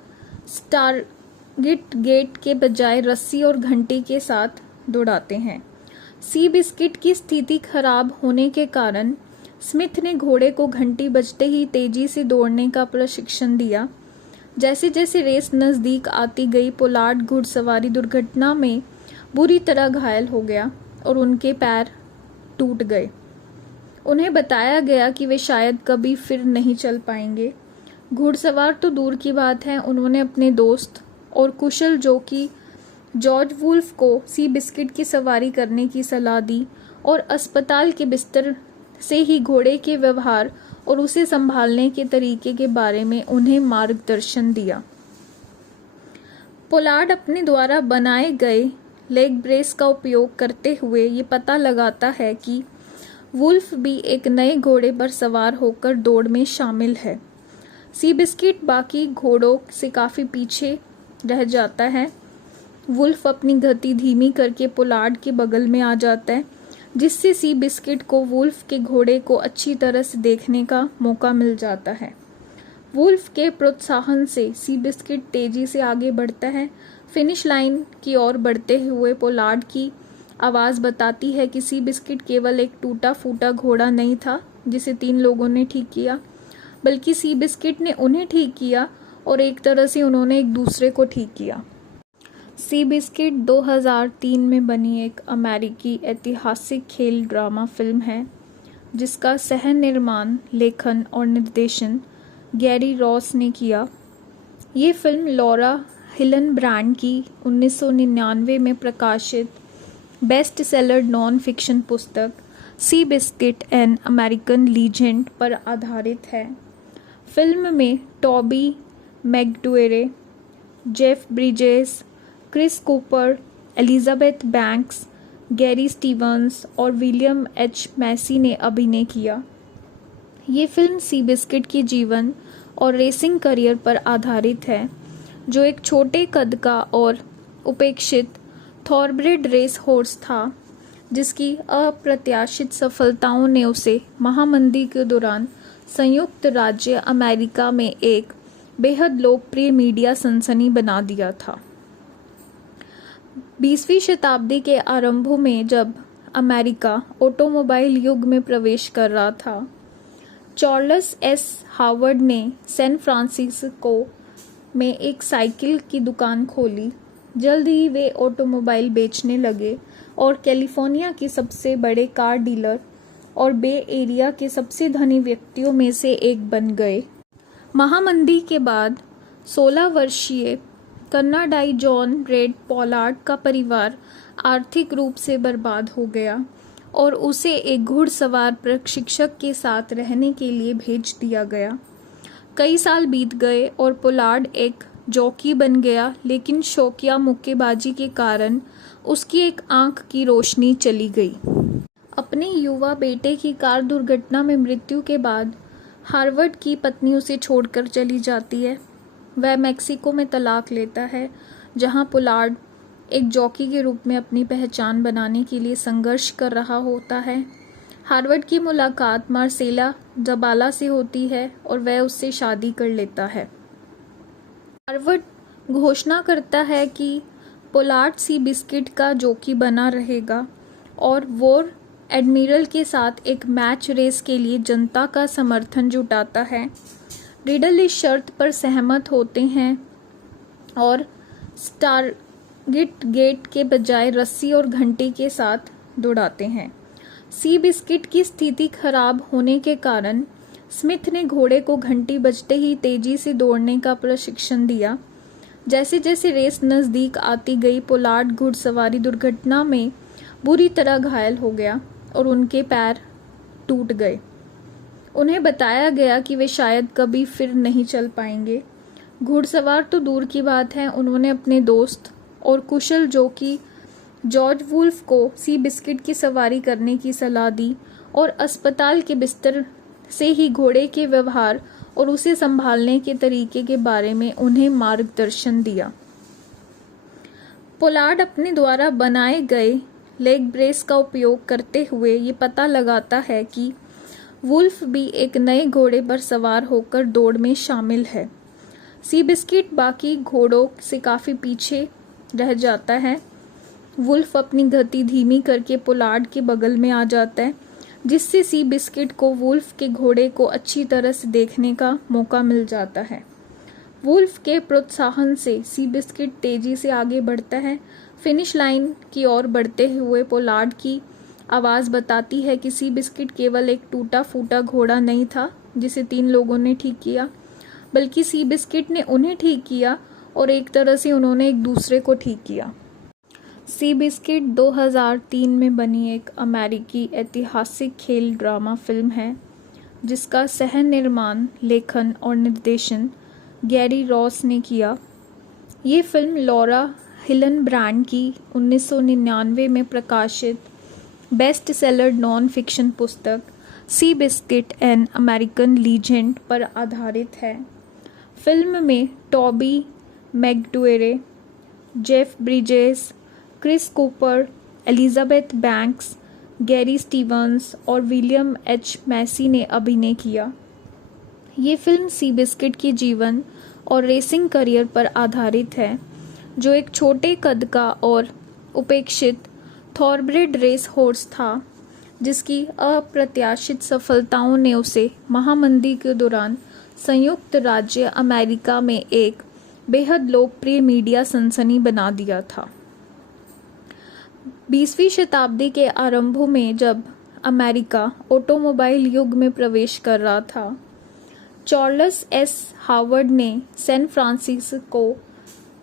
स्टारगेट गेट के बजाय रस्सी और घंटी के साथ दौड़ाते हैं। सी बिस्किट की स्थिति खराब होने के कारण स्मिथ ने घोड़े को घंटी बजते ही तेजी से दौड़ने का प्रशिक्षण दिया। जैसे जैसे रेस नज़दीक आती गई, पोलार्ड घुड़सवारी दुर्घटना में बुरी तरह घायल हो गया और उनके पैर टूट गए। उन्हें बताया गया कि वे शायद कभी फिर नहीं चल पाएंगे। घुड़सवार तो दूर की बात है, उन्होंने अपने दोस्त और कुशल जॉकी जॉर्ज वुल्फ को सी बिस्किट की सवारी करने की सलाह दी और अस्पताल के बिस्तर से ही घोड़े के व्यवहार और उसे संभालने के तरीके के बारे में उन्हें मार्गदर्शन दिया। पोलार्ड अपने द्वारा बनाए गए लेग ब्रेस का उपयोग करते हुए ये पता लगाता है कि वुल्फ भी एक नए घोड़े पर सवार होकर दौड़ में शामिल है। सी बिस्किट बाकी घोड़ों से काफ़ी पीछे रह जाता है। वुल्फ अपनी गति धीमी करके पोलार्ड के बगल में आ जाता है, जिससे सी बिस्किट को वुल्फ के घोड़े को अच्छी तरह से देखने का मौका मिल जाता है। वुल्फ के प्रोत्साहन से सी बिस्किट तेजी से आगे बढ़ता है। फिनिश लाइन की ओर बढ़ते हुए पोलार्ड की आवाज़ बताती है कि सी बिस्किट केवल एक टूटा फूटा घोड़ा नहीं था जिसे 3 लोगों ने ठीक किया, बल्कि सी बिस्किट ने उन्हें ठीक किया और एक तरह से उन्होंने एक दूसरे को ठीक किया। सी बिस्किट 2003 में बनी एक अमेरिकी ऐतिहासिक खेल ड्रामा फिल्म है, जिसका सह निर्माण, लेखन और निर्देशन गैरी रॉस ने किया। ये फिल्म लॉरा हिलनब्रैंड की 1999 में प्रकाशित बेस्ट सेलर नॉन फिक्शन पुस्तक Seabiscuit an American legend पर आधारित है। फिल्म में Toby Maguire, Jeff Bridges, Chris Cooper, Elizabeth Banks, Gary Stevens और विलियम एच मैसी ने अभिनय किया। ये फिल्म सी बिस्किट की जीवन और रेसिंग करियर पर आधारित है, जो एक छोटे कद का और उपेक्षित थॉरब्रेड रेस हॉर्स था, जिसकी अप्रत्याशित सफलताओं ने उसे महामंदी के दौरान संयुक्त राज्य अमेरिका में एक बेहद लोकप्रिय मीडिया सनसनी बना दिया था। 20वीं शताब्दी के आरंभों में जब अमेरिका ऑटोमोबाइल युग में प्रवेश कर रहा था, चार्ल्स एस हावर्ड ने सैन फ्रांसिस्को में एक साइकिल की दुकान खोली। जल्द ही वे ऑटोमोबाइल बेचने लगे और कैलिफोर्निया के सबसे बड़े कार डीलर और बे एरिया के सबसे धनी व्यक्तियों में से एक बन गए। महामंदी के बाद 16 वर्षीय कनाडाई जॉन रेड पॉलार्ड का परिवार आर्थिक रूप से बर्बाद हो गया और उसे एक घुड़सवार प्रशिक्षक के साथ रहने के लिए भेज दिया गया। कई साल बीत गए और पोलार्ड एक जॉकी बन गया, लेकिन शौकिया मुक्केबाजी के कारण उसकी एक आंख की रोशनी चली गई। अपने युवा बेटे की कार दुर्घटना में मृत्यु के बाद हार्वर्ड की पत्नी उसे छोड़कर चली जाती है। वह मैक्सिको में तलाक लेता है, जहां पोलार्ड एक जॉकी के रूप में अपनी पहचान बनाने के लिए संघर्ष कर रहा होता है। हार्वर्ड की मुलाकात मार्सेला जबाला से होती है और वह उससे शादी कर लेता है। हार्वर्ड घोषणा करता है कि पोलार्ड सी बिस्किट का जॉकी बना रहेगा और वॉर एडमिरल के साथ एक मैच रेस के लिए जनता का समर्थन जुटाता है। रिडल इस शर्त पर सहमत होते हैं और स्टारगेट गेट के बजाय रस्सी और घंटी के साथ दौड़ाते हैं। सी बिस्किट की स्थिति खराब होने के कारण स्मिथ ने घोड़े को घंटी बजते ही तेजी से दौड़ने का प्रशिक्षण दिया। जैसे जैसे रेस नज़दीक आती गई, पोलार्ड घुड़सवारी दुर्घटना में बुरी तरह घायल हो गया और उनके पैर टूट गए। उन्हें बताया गया कि वे शायद कभी फिर नहीं चल पाएंगे। घुड़सवार तो दूर की बात है, उन्होंने अपने दोस्त और कुशल जॉकी जॉर्ज वुल्फ को सी बिस्किट की सवारी करने की सलाह दी और अस्पताल के बिस्तर से ही घोड़े के व्यवहार और उसे संभालने के तरीके के बारे में उन्हें मार्गदर्शन दिया। पोलार्ड अपने द्वारा बनाए गए लेग ब्रेस का उपयोग करते हुए ये पता लगाता है कि वुल्फ भी एक नए घोड़े पर सवार होकर दौड़ में शामिल है। सी बिस्किट बाकी घोड़ों से काफ़ी पीछे रह जाता है। वुल्फ अपनी गति धीमी करके पोलार्ड के बगल में आ जाता है, जिससे सी बिस्किट को वुल्फ के घोड़े को अच्छी तरह से देखने का मौका मिल जाता है। वुल्फ के प्रोत्साहन से सी बिस्किट तेजी से आगे बढ़ता है। फिनिश लाइन की ओर बढ़ते हुए पोलार्ड की आवाज़ बताती है कि सी बिस्किट केवल एक टूटा फूटा घोड़ा नहीं था जिसे 3 लोगों ने ठीक किया, बल्कि सी बिस्किट ने उन्हें ठीक किया और एक तरह से उन्होंने एक दूसरे को ठीक किया। सी बिस्किट 2003 में बनी एक अमेरिकी ऐतिहासिक खेल ड्रामा फिल्म है, जिसका सह निर्माण, लेखन और निर्देशन गैरी रॉस ने किया। ये फिल्म लॉरा हिलनब्रैंड की 1999 में प्रकाशित बेस्ट सेलर नॉन फिक्शन पुस्तक Seabiscuit an American legend पर आधारित है। फिल्म में Toby Maguire, Jeff Bridges, Chris Cooper, Elizabeth Banks, Gary Stevens और विलियम एच मैसी ने अभिनय किया। ये फिल्म सी बिस्किट के जीवन और रेसिंग करियर पर आधारित है, जो एक छोटे कद का और उपेक्षित थॉरब्रेड रेस हॉर्स था, जिसकी अप्रत्याशित सफलताओं ने उसे महामंदी के दौरान संयुक्त राज्य अमेरिका में एक बेहद लोकप्रिय मीडिया सनसनी बना दिया था। 20वीं शताब्दी के आरंभों में जब अमेरिका ऑटोमोबाइल युग में प्रवेश कर रहा था, चार्ल्स एस हावर्ड ने सैन फ्रांसिस्को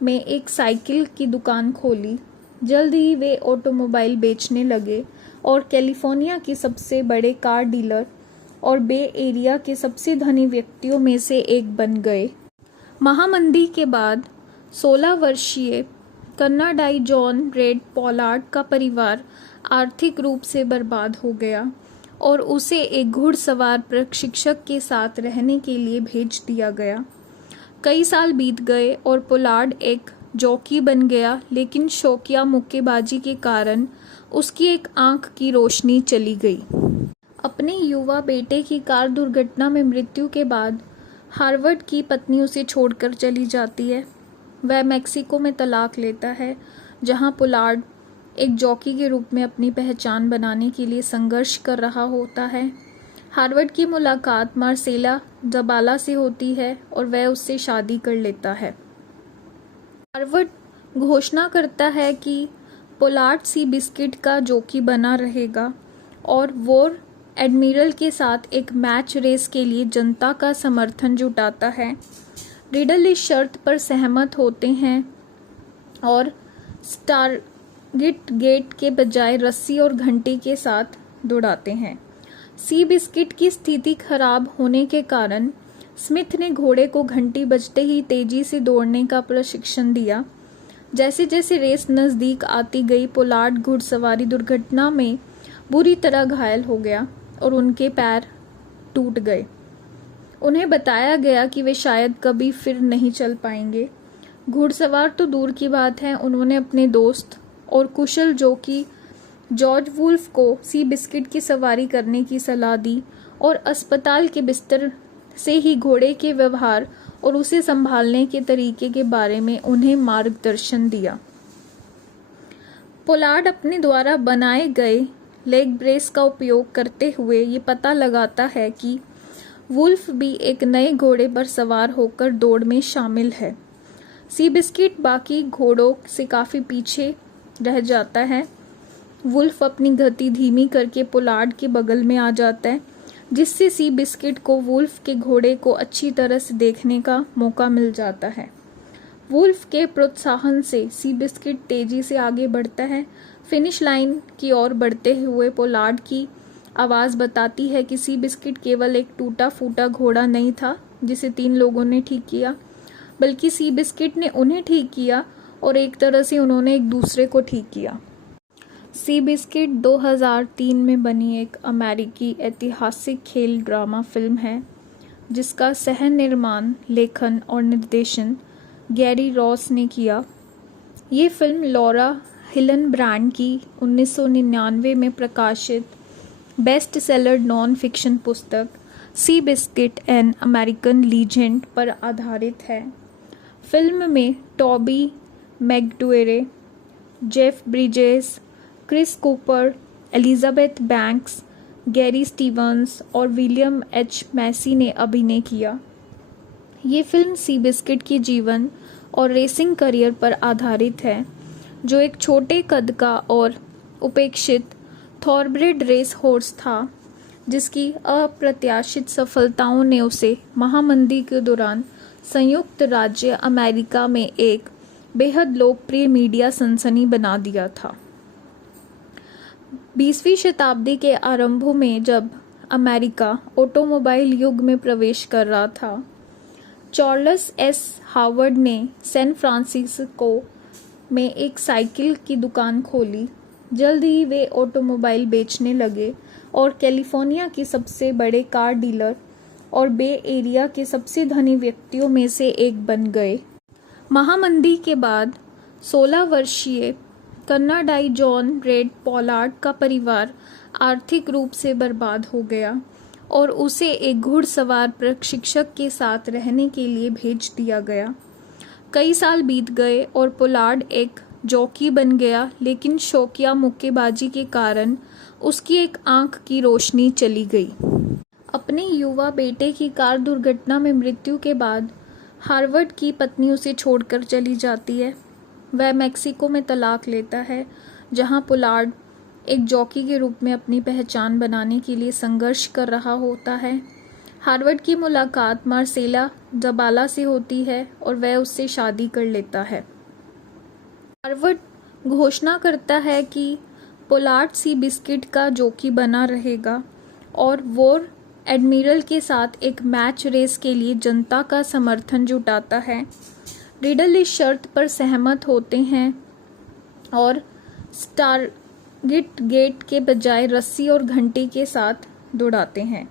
में एक साइकिल की दुकान खोली। जल्द ही वे ऑटोमोबाइल बेचने लगे और कैलिफोर्निया के सबसे बड़े कार डीलर और बे एरिया के सबसे धनी व्यक्तियों में से एक बन गए। महामंदी के बाद 16 वर्षीय कनाडाई जॉन रेड पोलार्ड का परिवार आर्थिक रूप से बर्बाद हो गया और उसे एक घुड़सवार प्रशिक्षक के साथ रहने के लिए भेज दिया गया। कई साल बीत गए और पोलार्ड एक जॉकी बन गया, लेकिन शौकिया मुक्केबाजी के कारण उसकी एक आंख की रोशनी चली गई। अपने युवा बेटे की कार दुर्घटना में मृत्यु के बाद हार्वर्ड की पत्नी उसे छोड़कर चली जाती है। वह मैक्सिको में तलाक लेता है, जहां पोलार्ड एक जॉकी के रूप में अपनी पहचान बनाने के लिए संघर्ष कर रहा होता है। हार्वर्ड की मुलाकात मार्सेला जबाला से होती है और वह उससे शादी कर लेता है। हार्वर्ड घोषणा करता है कि पोलार्ड सी बिस्किट का जॉकी बना रहेगा और वॉर एडमिरल के साथ एक मैच रेस के लिए जनता का समर्थन जुटाता है। रिडल इस शर्त पर सहमत होते हैं और स्टारगेट गेट के बजाय रस्सी और घंटी के साथ दौड़ाते हैं। सी बिस्किट की स्थिति खराब होने के कारण स्मिथ ने घोड़े को घंटी बजते ही तेजी से दौड़ने का प्रशिक्षण दिया। जैसे जैसे रेस नज़दीक आती गई, पोलार्ड घुड़सवारी दुर्घटना में बुरी तरह घायल हो गया और उनके पैर टूट गए। उन्हें बताया गया कि वे शायद कभी फिर नहीं चल पाएंगे। घुड़सवार तो दूर की बात है, उन्होंने अपने दोस्त और कुशल जॉकी जॉर्ज वुल्फ को सी बिस्किट की सवारी करने की सलाह दी और अस्पताल के बिस्तर से ही घोड़े के व्यवहार और उसे संभालने के तरीके के बारे में उन्हें मार्गदर्शन दिया। पोलार्ड अपने द्वारा बनाए गए लेग ब्रेस का उपयोग करते हुए ये पता लगाता है कि वुल्फ भी एक नए घोड़े पर सवार होकर दौड़ में शामिल है। सी बिस्किट बाकी घोड़ों से काफ़ी पीछे रह जाता है। वुल्फ अपनी गति धीमी करके पोलार्ड के बगल में आ जाता है, जिससे सी बिस्किट को वुल्फ के घोड़े को अच्छी तरह से देखने का मौका मिल जाता है। वुल्फ के प्रोत्साहन से सी बिस्किट तेजी से आगे बढ़ता है। फिनिश लाइन की ओर बढ़ते हुए पोलार्ड की आवाज़ बताती है कि सी बिस्किट केवल एक टूटा फूटा घोड़ा नहीं था जिसे 3 लोगों ने ठीक किया, बल्कि सी बिस्किट ने उन्हें ठीक किया और एक तरह से उन्होंने एक दूसरे को ठीक किया। सी बिस्किट 2003 में बनी एक अमेरिकी ऐतिहासिक खेल ड्रामा फिल्म है, जिसका सह निर्माण, लेखन और निर्देशन गैरी रॉस ने किया। ये फिल्म लॉरा हिलनब्रैंड की 1999 में प्रकाशित बेस्ट सेलर नॉन फिक्शन पुस्तक Seabiscuit an American legend पर आधारित है। फिल्म में Toby Maguire, Jeff Bridges, Chris Cooper, Elizabeth Banks, Gary Stevens और विलियम एच मैसी ने अभिनय किया। ये फिल्म सी बिस्किट के जीवन और रेसिंग करियर पर आधारित है, जो एक छोटे कद का और उपेक्षित थॉरब्रेड रेस हॉर्स था, जिसकी अप्रत्याशित सफलताओं ने उसे महामंदी के दौरान संयुक्त राज्य अमेरिका में एक बेहद लोकप्रिय मीडिया सनसनी बना दिया था। 20वीं शताब्दी के आरंभों में जब अमेरिका ऑटोमोबाइल युग में प्रवेश कर रहा था, चार्ल्स एस हावर्ड ने सैन फ्रांसिस्को में एक साइकिल की दुकान खोली। जल्द ही वे ऑटोमोबाइल बेचने लगे और कैलिफोर्निया के सबसे बड़े कार डीलर और बे एरिया के सबसे धनी व्यक्तियों में से एक बन गए। महामंदी के बाद 16 वर्षीय कनाडाई जॉन रेड पोलार्ड का परिवार आर्थिक रूप से बर्बाद हो गया और उसे एक घुड़सवार प्रशिक्षक के साथ रहने के लिए भेज दिया गया। कई साल बीत गए और पोलार्ड एक जॉकी बन गया, लेकिन शौकिया मुक्केबाजी के कारण उसकी एक आंख की रोशनी चली गई। अपने युवा बेटे की कार दुर्घटना में मृत्यु के बाद हार्वर्ड की पत्नी उसे छोड़कर चली जाती है। वह मैक्सिको में तलाक लेता है, जहां पोलार्ड एक जॉकी के रूप में अपनी पहचान बनाने के लिए संघर्ष कर रहा होता है। हार्वर्ड की मुलाकात मार्सेला जबाला से होती है और वह उससे शादी कर लेता है। हार्वर्ड घोषणा करता है कि पोलार्ड सी बिस्किट का जॉकी बना रहेगा और वॉर एडमिरल के साथ एक मैच रेस के लिए जनता का समर्थन जुटाता है। रिडल इस शर्त पर सहमत होते हैं और स्टारगेट गेट के बजाय रस्सी और घंटी के साथ दौड़ाते हैं।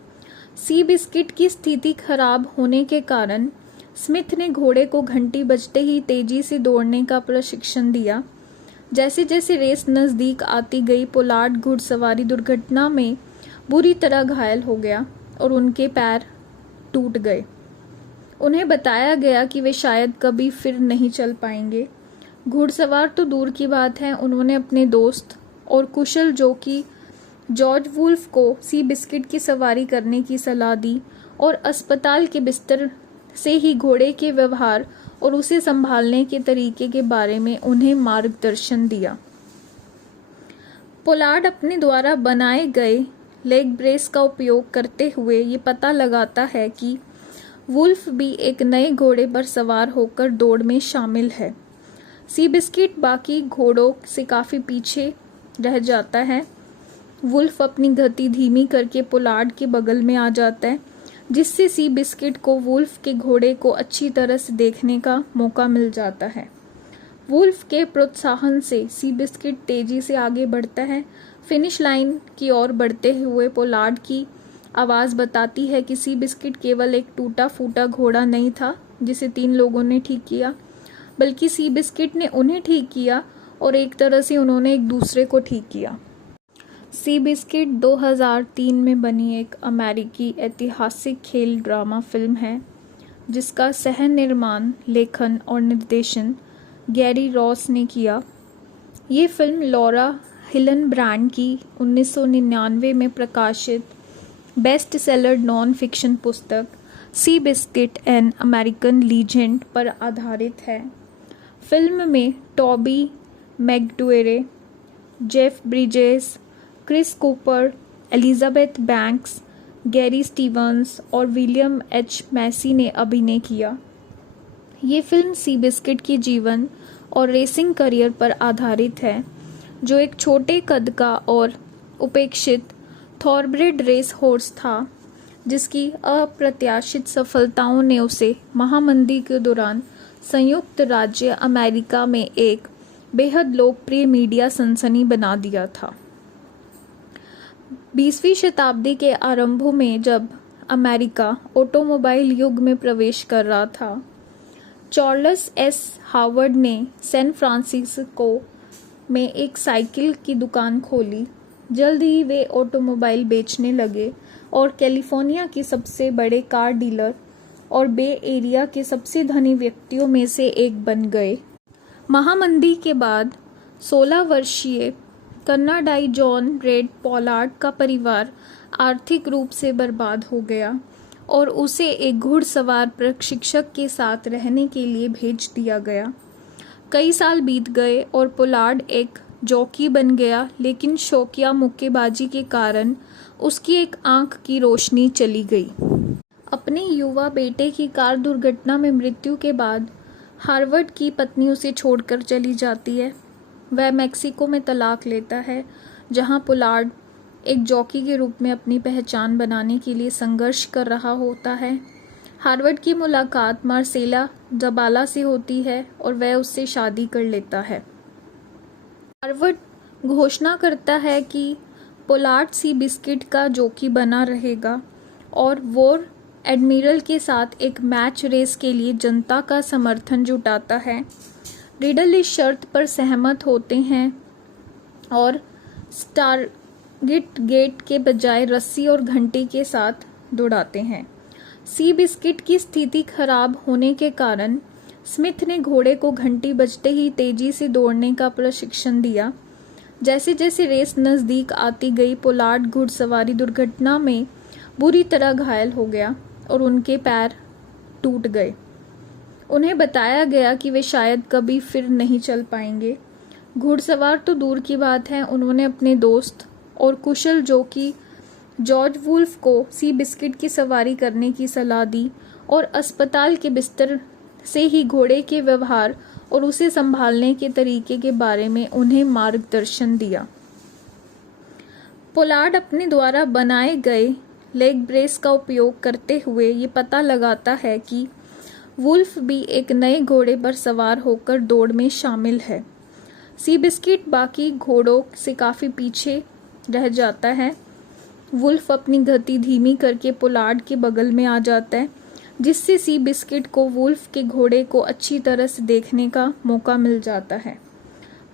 सी बिस्किट की स्थिति खराब होने के कारण स्मिथ ने घोड़े को घंटी बजते ही तेजी से दौड़ने का प्रशिक्षण दिया। जैसे जैसे रेस नज़दीक आती गई, पोलार्ड घुड़सवारी दुर्घटना में बुरी तरह घायल हो गया और उनके पैर टूट गए। उन्हें बताया गया कि वे शायद कभी फिर नहीं चल पाएंगे। घुड़सवार तो दूर की बात है, उन्होंने अपने दोस्त और कुशल जॉकी जॉर्ज वुल्फ को सी बिस्किट की सवारी करने की सलाह दी और अस्पताल के बिस्तर से ही घोड़े के व्यवहार और उसे संभालने के तरीके के बारे में उन्हें मार्गदर्शन दिया। पोलार्ड अपने द्वारा बनाए गए लेग ब्रेस का उपयोग करते हुए ये पता लगाता है कि वुल्फ भी एक नए घोड़े पर सवार होकर दौड़ में शामिल है। सी बिस्किट बाकी घोड़ों से काफ़ी पीछे रह जाता है। वुल्फ अपनी गति धीमी करके पोलार्ड के बगल में आ जाता है, जिससे सी बिस्किट को वुल्फ के घोड़े को अच्छी तरह से देखने का मौका मिल जाता है। वुल्फ के प्रोत्साहन से सी बिस्किट तेजी से आगे बढ़ता है। फिनिश लाइन की ओर बढ़ते हुए पोलार्ड की आवाज़ बताती है कि सी बिस्किट केवल एक टूटा फूटा घोड़ा नहीं था जिसे 3 लोगों ने ठीक किया, बल्कि सी बिस्किट ने उन्हें ठीक किया और एक तरह से उन्होंने एक दूसरे को ठीक किया। सी बिस्किट 2003 में बनी एक अमेरिकी ऐतिहासिक खेल ड्रामा फिल्म है जिसका सह निर्माण, लेखन और निर्देशन गैरी रॉस ने किया। ये फिल्म लॉरा हिलनब्रैंड की 1999 में प्रकाशित बेस्ट सेलर नॉन फिक्शन पुस्तक Seabiscuit an American legend पर आधारित है। फिल्म में Toby Maguire, Jeff Bridges, Chris Cooper, Elizabeth Banks, Gary Stevens और विलियम एच मैसी ने अभिनय किया। ये फिल्म सी बिस्किट की जीवन और रेसिंग करियर पर आधारित है, जो एक छोटे कद का और उपेक्षित थॉरब्रेड रेस हॉर्स था, जिसकी अप्रत्याशित सफलताओं ने उसे महामंदी के दौरान संयुक्त राज्य अमेरिका में एक बेहद लोकप्रिय मीडिया सनसनी बना दिया था। 20वीं शताब्दी के आरंभों में जब अमेरिका ऑटोमोबाइल युग में प्रवेश कर रहा था, चार्ल्स एस हावर्ड ने सैन फ्रांसिस्को में एक साइकिल की दुकान खोली। जल्द ही वे ऑटोमोबाइल बेचने लगे और कैलिफोर्निया के सबसे बड़े कार डीलर और बे एरिया के सबसे धनी व्यक्तियों में से एक बन गए। महामंदी के बाद 16 वर्षीय कनाडाई जॉन रेड पोलार्ड का परिवार आर्थिक रूप से बर्बाद हो गया और उसे एक घुड़सवार प्रशिक्षक के साथ रहने के लिए भेज दिया गया। कई साल बीत गए और पोलार्ड एक जॉकी बन गया, लेकिन शौकिया मुक्केबाजी के कारण उसकी एक आंख की रोशनी चली गई। अपने युवा बेटे की कार दुर्घटना में मृत्यु के बाद हार्वर्ड की पत्नी उसे छोड़कर चली जाती है। वह मैक्सिको में तलाक लेता है, जहां पोलार्ड एक जॉकी के रूप में अपनी पहचान बनाने के लिए संघर्ष कर रहा होता है। हार्वर्ड की मुलाकात मार्सेला जबाला से होती है और वह उससे शादी कर लेता है। हार्वर्ड घोषणा करता है कि पोलार्ड सी बिस्किट का जॉकी बना रहेगा और वॉर एडमिरल के साथ एक मैच रेस के लिए जनता का समर्थन जुटाता है। रिडल इस शर्त पर सहमत होते हैं और स्टारगेट गेट के बजाय रस्सी और घंटी के साथ दौड़ाते हैं। सी बिस्किट की स्थिति खराब होने के कारण स्मिथ ने घोड़े को घंटी बजते ही तेजी से दौड़ने का प्रशिक्षण दिया। जैसे जैसे रेस नज़दीक आती गई, पोलार्ड घुड़सवारी दुर्घटना में बुरी तरह घायल हो गया और उनके पैर टूट गए। उन्हें बताया गया कि वे शायद कभी फिर नहीं चल पाएंगे। घुड़सवार तो दूर की बात है, उन्होंने अपने दोस्त और कुशल जॉकी जॉर्ज वुल्फ को सी बिस्किट की सवारी करने की सलाह दी और अस्पताल के बिस्तर से ही घोड़े के व्यवहार और उसे संभालने के तरीके के बारे में उन्हें मार्गदर्शन दिया। पोलार्ड अपने द्वारा बनाए गए लेग ब्रेस का उपयोग करते हुए ये पता लगाता है कि वुल्फ भी एक नए घोड़े पर सवार होकर दौड़ में शामिल है। सी बिस्किट बाकी घोड़ों से काफ़ी पीछे रह जाता है। वुल्फ अपनी गति धीमी करके पोलार्ड के बगल में आ जाता है, जिससे सी बिस्किट को वुल्फ के घोड़े को अच्छी तरह से देखने का मौका मिल जाता है।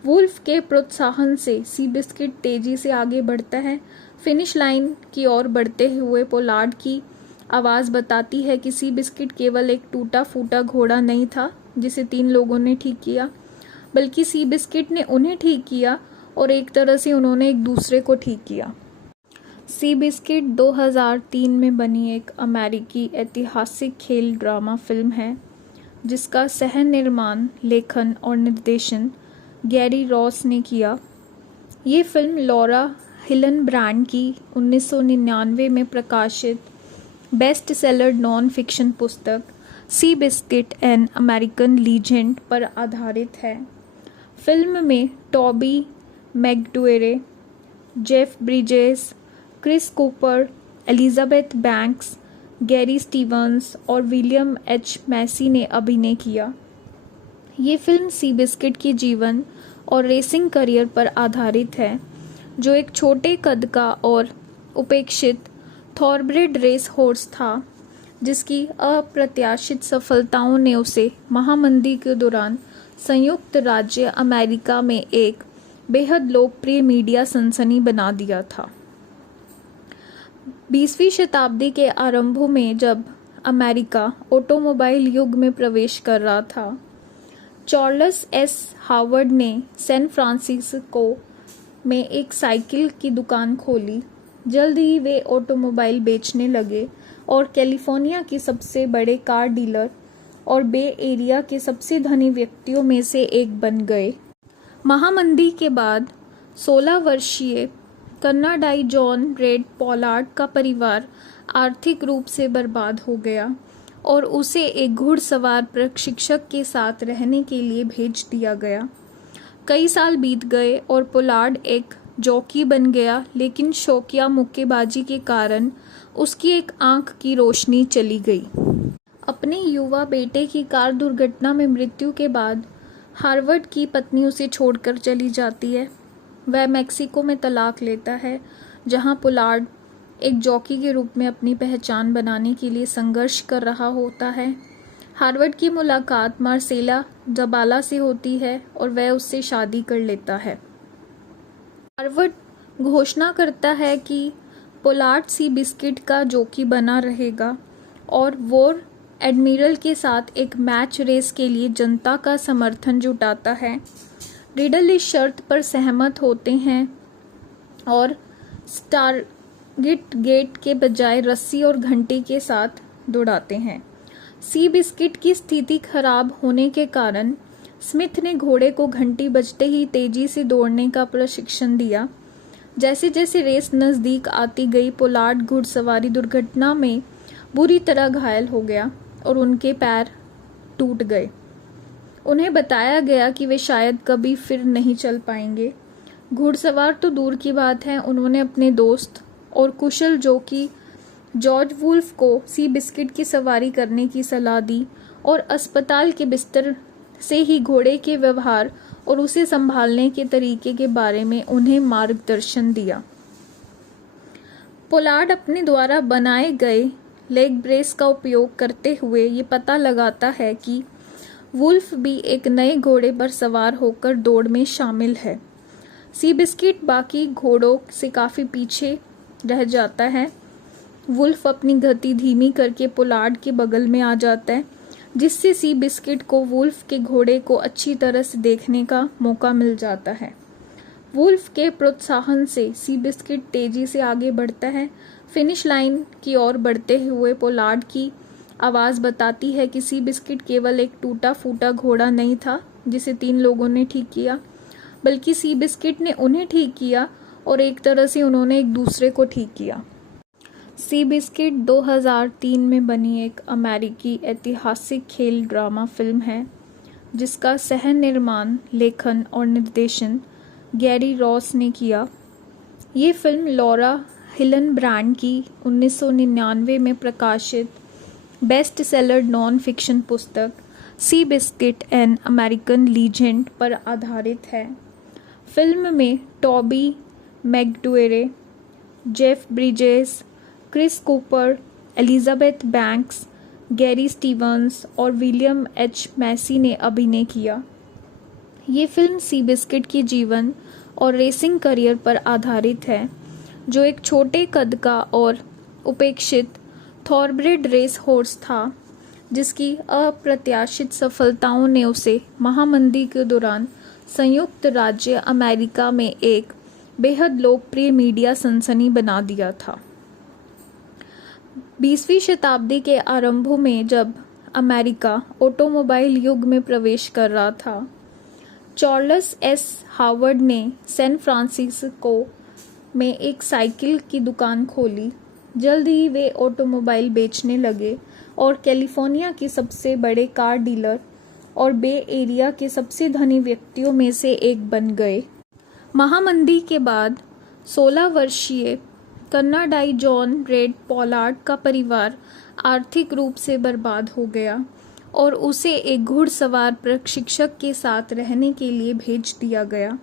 वुल्फ के प्रोत्साहन से सी बिस्किट तेजी से आगे बढ़ता है। फिनिश लाइन की ओर बढ़ते हुए पोलार्ड की आवाज़ बताती है कि सी बिस्किट केवल एक टूटा फूटा घोड़ा नहीं था जिसे 3 लोगों ने ठीक किया, बल्कि सी बिस्किट ने उन्हें ठीक किया और एक तरह से उन्होंने एक दूसरे को ठीक किया। सी बिस्किट 2003 में बनी एक अमेरिकी ऐतिहासिक खेल ड्रामा फिल्म है जिसका सह निर्माण, लेखन और निर्देशन गैरी रॉस ने किया। ये फिल्म लॉरा हिलनब्रैंड की 1999 में प्रकाशित बेस्ट सेलर नॉन फिक्शन पुस्तक Seabiscuit an American legend पर आधारित है। फिल्म में Toby Maguire, Jeff Bridges, Chris Cooper, Elizabeth Banks, Gary Stevens और विलियम एच मैसी ने अभिनय किया। ये फिल्म सी बिस्किट के जीवन और रेसिंग करियर पर आधारित है, जो एक छोटे कद का और उपेक्षित थॉरब्रेड रेस हॉर्स था, जिसकी अप्रत्याशित सफलताओं ने उसे महामंदी के दौरान संयुक्त राज्य अमेरिका में एक बेहद लोकप्रिय मीडिया सनसनी बना दिया था। 20वीं शताब्दी के आरंभों में जब अमेरिका ऑटोमोबाइल युग में प्रवेश कर रहा था, चार्ल्स एस हावर्ड ने सैन फ्रांसिस्को में एक साइकिल की दुकान खोली। जल्द ही वे ऑटोमोबाइल बेचने लगे और कैलिफोर्निया के सबसे बड़े कार डीलर और बे एरिया के सबसे धनी व्यक्तियों में से एक बन गए। महामंदी के बाद 16 वर्षीय कनाडाई जॉन रेड पॉलार्ड का परिवार आर्थिक रूप से बर्बाद हो गया और उसे एक घुड़सवार प्रशिक्षक के साथ रहने के लिए भेज दिया गया। कई साल बीत गए और पोलार्ड एक जॉकी बन गया, लेकिन शौकिया मुक्केबाजी के कारण उसकी एक आंख की रोशनी चली गई। अपने युवा बेटे की कार दुर्घटना में मृत्यु के बाद हार्वर्ड की पत्नी उसे छोड़कर चली जाती है। वह मैक्सिको में तलाक लेता है, जहां पोलार्ड एक जॉकी के रूप में अपनी पहचान बनाने के लिए संघर्ष कर रहा होता है। हार्वर्ड की मुलाकात मार्सेला जबाला से होती है और वह उससे शादी कर लेता है। हार्वर्ड घोषणा करता है कि पोलार्ड सी बिस्किट का जॉकी बना रहेगा और वॉर एडमिरल के साथ एक मैच रेस के लिए जनता का समर्थन जुटाता है। रिडल इस शर्त पर सहमत होते हैं और स्टारगेट गेट के बजाय रस्सी और घंटी के साथ दौड़ाते हैं। सी बिस्किट की स्थिति खराब होने के कारण स्मिथ ने घोड़े को घंटी बजते ही तेजी से दौड़ने का प्रशिक्षण दिया। जैसे जैसे रेस नज़दीक आती गई, पोलार्ड घुड़सवारी दुर्घटना में बुरी तरह घायल हो गया और उनके पैर टूट गए। उन्हें बताया गया कि वे शायद कभी फिर नहीं चल पाएंगे। घुड़सवार तो दूर की बात है, उन्होंने अपने दोस्त और कुशल जॉकी जॉर्ज वुल्फ को सी बिस्किट की सवारी करने की सलाह दी और अस्पताल के बिस्तर से ही घोड़े के व्यवहार और उसे संभालने के तरीके के बारे में उन्हें मार्गदर्शन दिया। पोलार्ड अपने द्वारा बनाए गए लेग ब्रेस का उपयोग करते हुए ये पता लगाता है कि वुल्फ भी एक नए घोड़े पर सवार होकर दौड़ में शामिल है। सी बिस्किट बाकी घोड़ों से काफ़ी पीछे रह जाता है। वुल्फ अपनी गति धीमी करके पोलार्ड के बगल में आ जाता है, जिससे सी बिस्किट को वुल्फ के घोड़े को अच्छी तरह से देखने का मौका मिल जाता है। वुल्फ के प्रोत्साहन से सी बिस्किट तेजी से आगे बढ़ता है। फिनिश लाइन की ओर बढ़ते हुए पोलार्ड की आवाज़ बताती है कि सी बिस्किट केवल एक टूटा फूटा घोड़ा नहीं था जिसे 3 लोगों ने ठीक किया, बल्कि सी बिस्किट ने उन्हें ठीक किया और एक तरह से उन्होंने एक दूसरे को ठीक किया। सी बिस्किट 2003 में बनी एक अमेरिकी ऐतिहासिक खेल ड्रामा फिल्म है, जिसका सह निर्माण, लेखन और निर्देशन गैरी रॉस ने किया। ये फिल्म लॉरा हिलनब्रैंड की 1999 में प्रकाशित बेस्ट सेलर नॉन फिक्शन पुस्तक Seabiscuit an American legend पर आधारित है। फिल्म में Toby Maguire, Jeff Bridges, Chris Cooper, Elizabeth Banks, Gary Stevens और विलियम एच मैसी ने अभिनय किया। ये फिल्म सी बिस्किट के जीवन और रेसिंग करियर पर आधारित है, जो एक छोटे कद का और उपेक्षित थॉरब्रेड रेस हॉर्स था, जिसकी अप्रत्याशित सफलताओं ने उसे महामंदी के दौरान संयुक्त राज्य अमेरिका में एक बेहद लोकप्रिय मीडिया सनसनी बना दिया था। 20वीं शताब्दी के आरंभों में जब अमेरिका ऑटोमोबाइल युग में प्रवेश कर रहा था, चार्ल्स एस हावर्ड ने सैन फ्रांसिस्को में एक साइकिल की दुकान खोली। जल्द ही वे ऑटोमोबाइल बेचने लगे और कैलिफोर्निया के सबसे बड़े कार डीलर और बे एरिया के सबसे धनी व्यक्तियों में से एक बन गए। महामंदी के बाद 16 वर्षीय कन्नाडाई जॉन रेड पोलार्ड का परिवार आर्थिक रूप से बर्बाद हो गया और उसे एक घुड़सवार प्रशिक्षक के साथ रहने के लिए भेज दिया गया।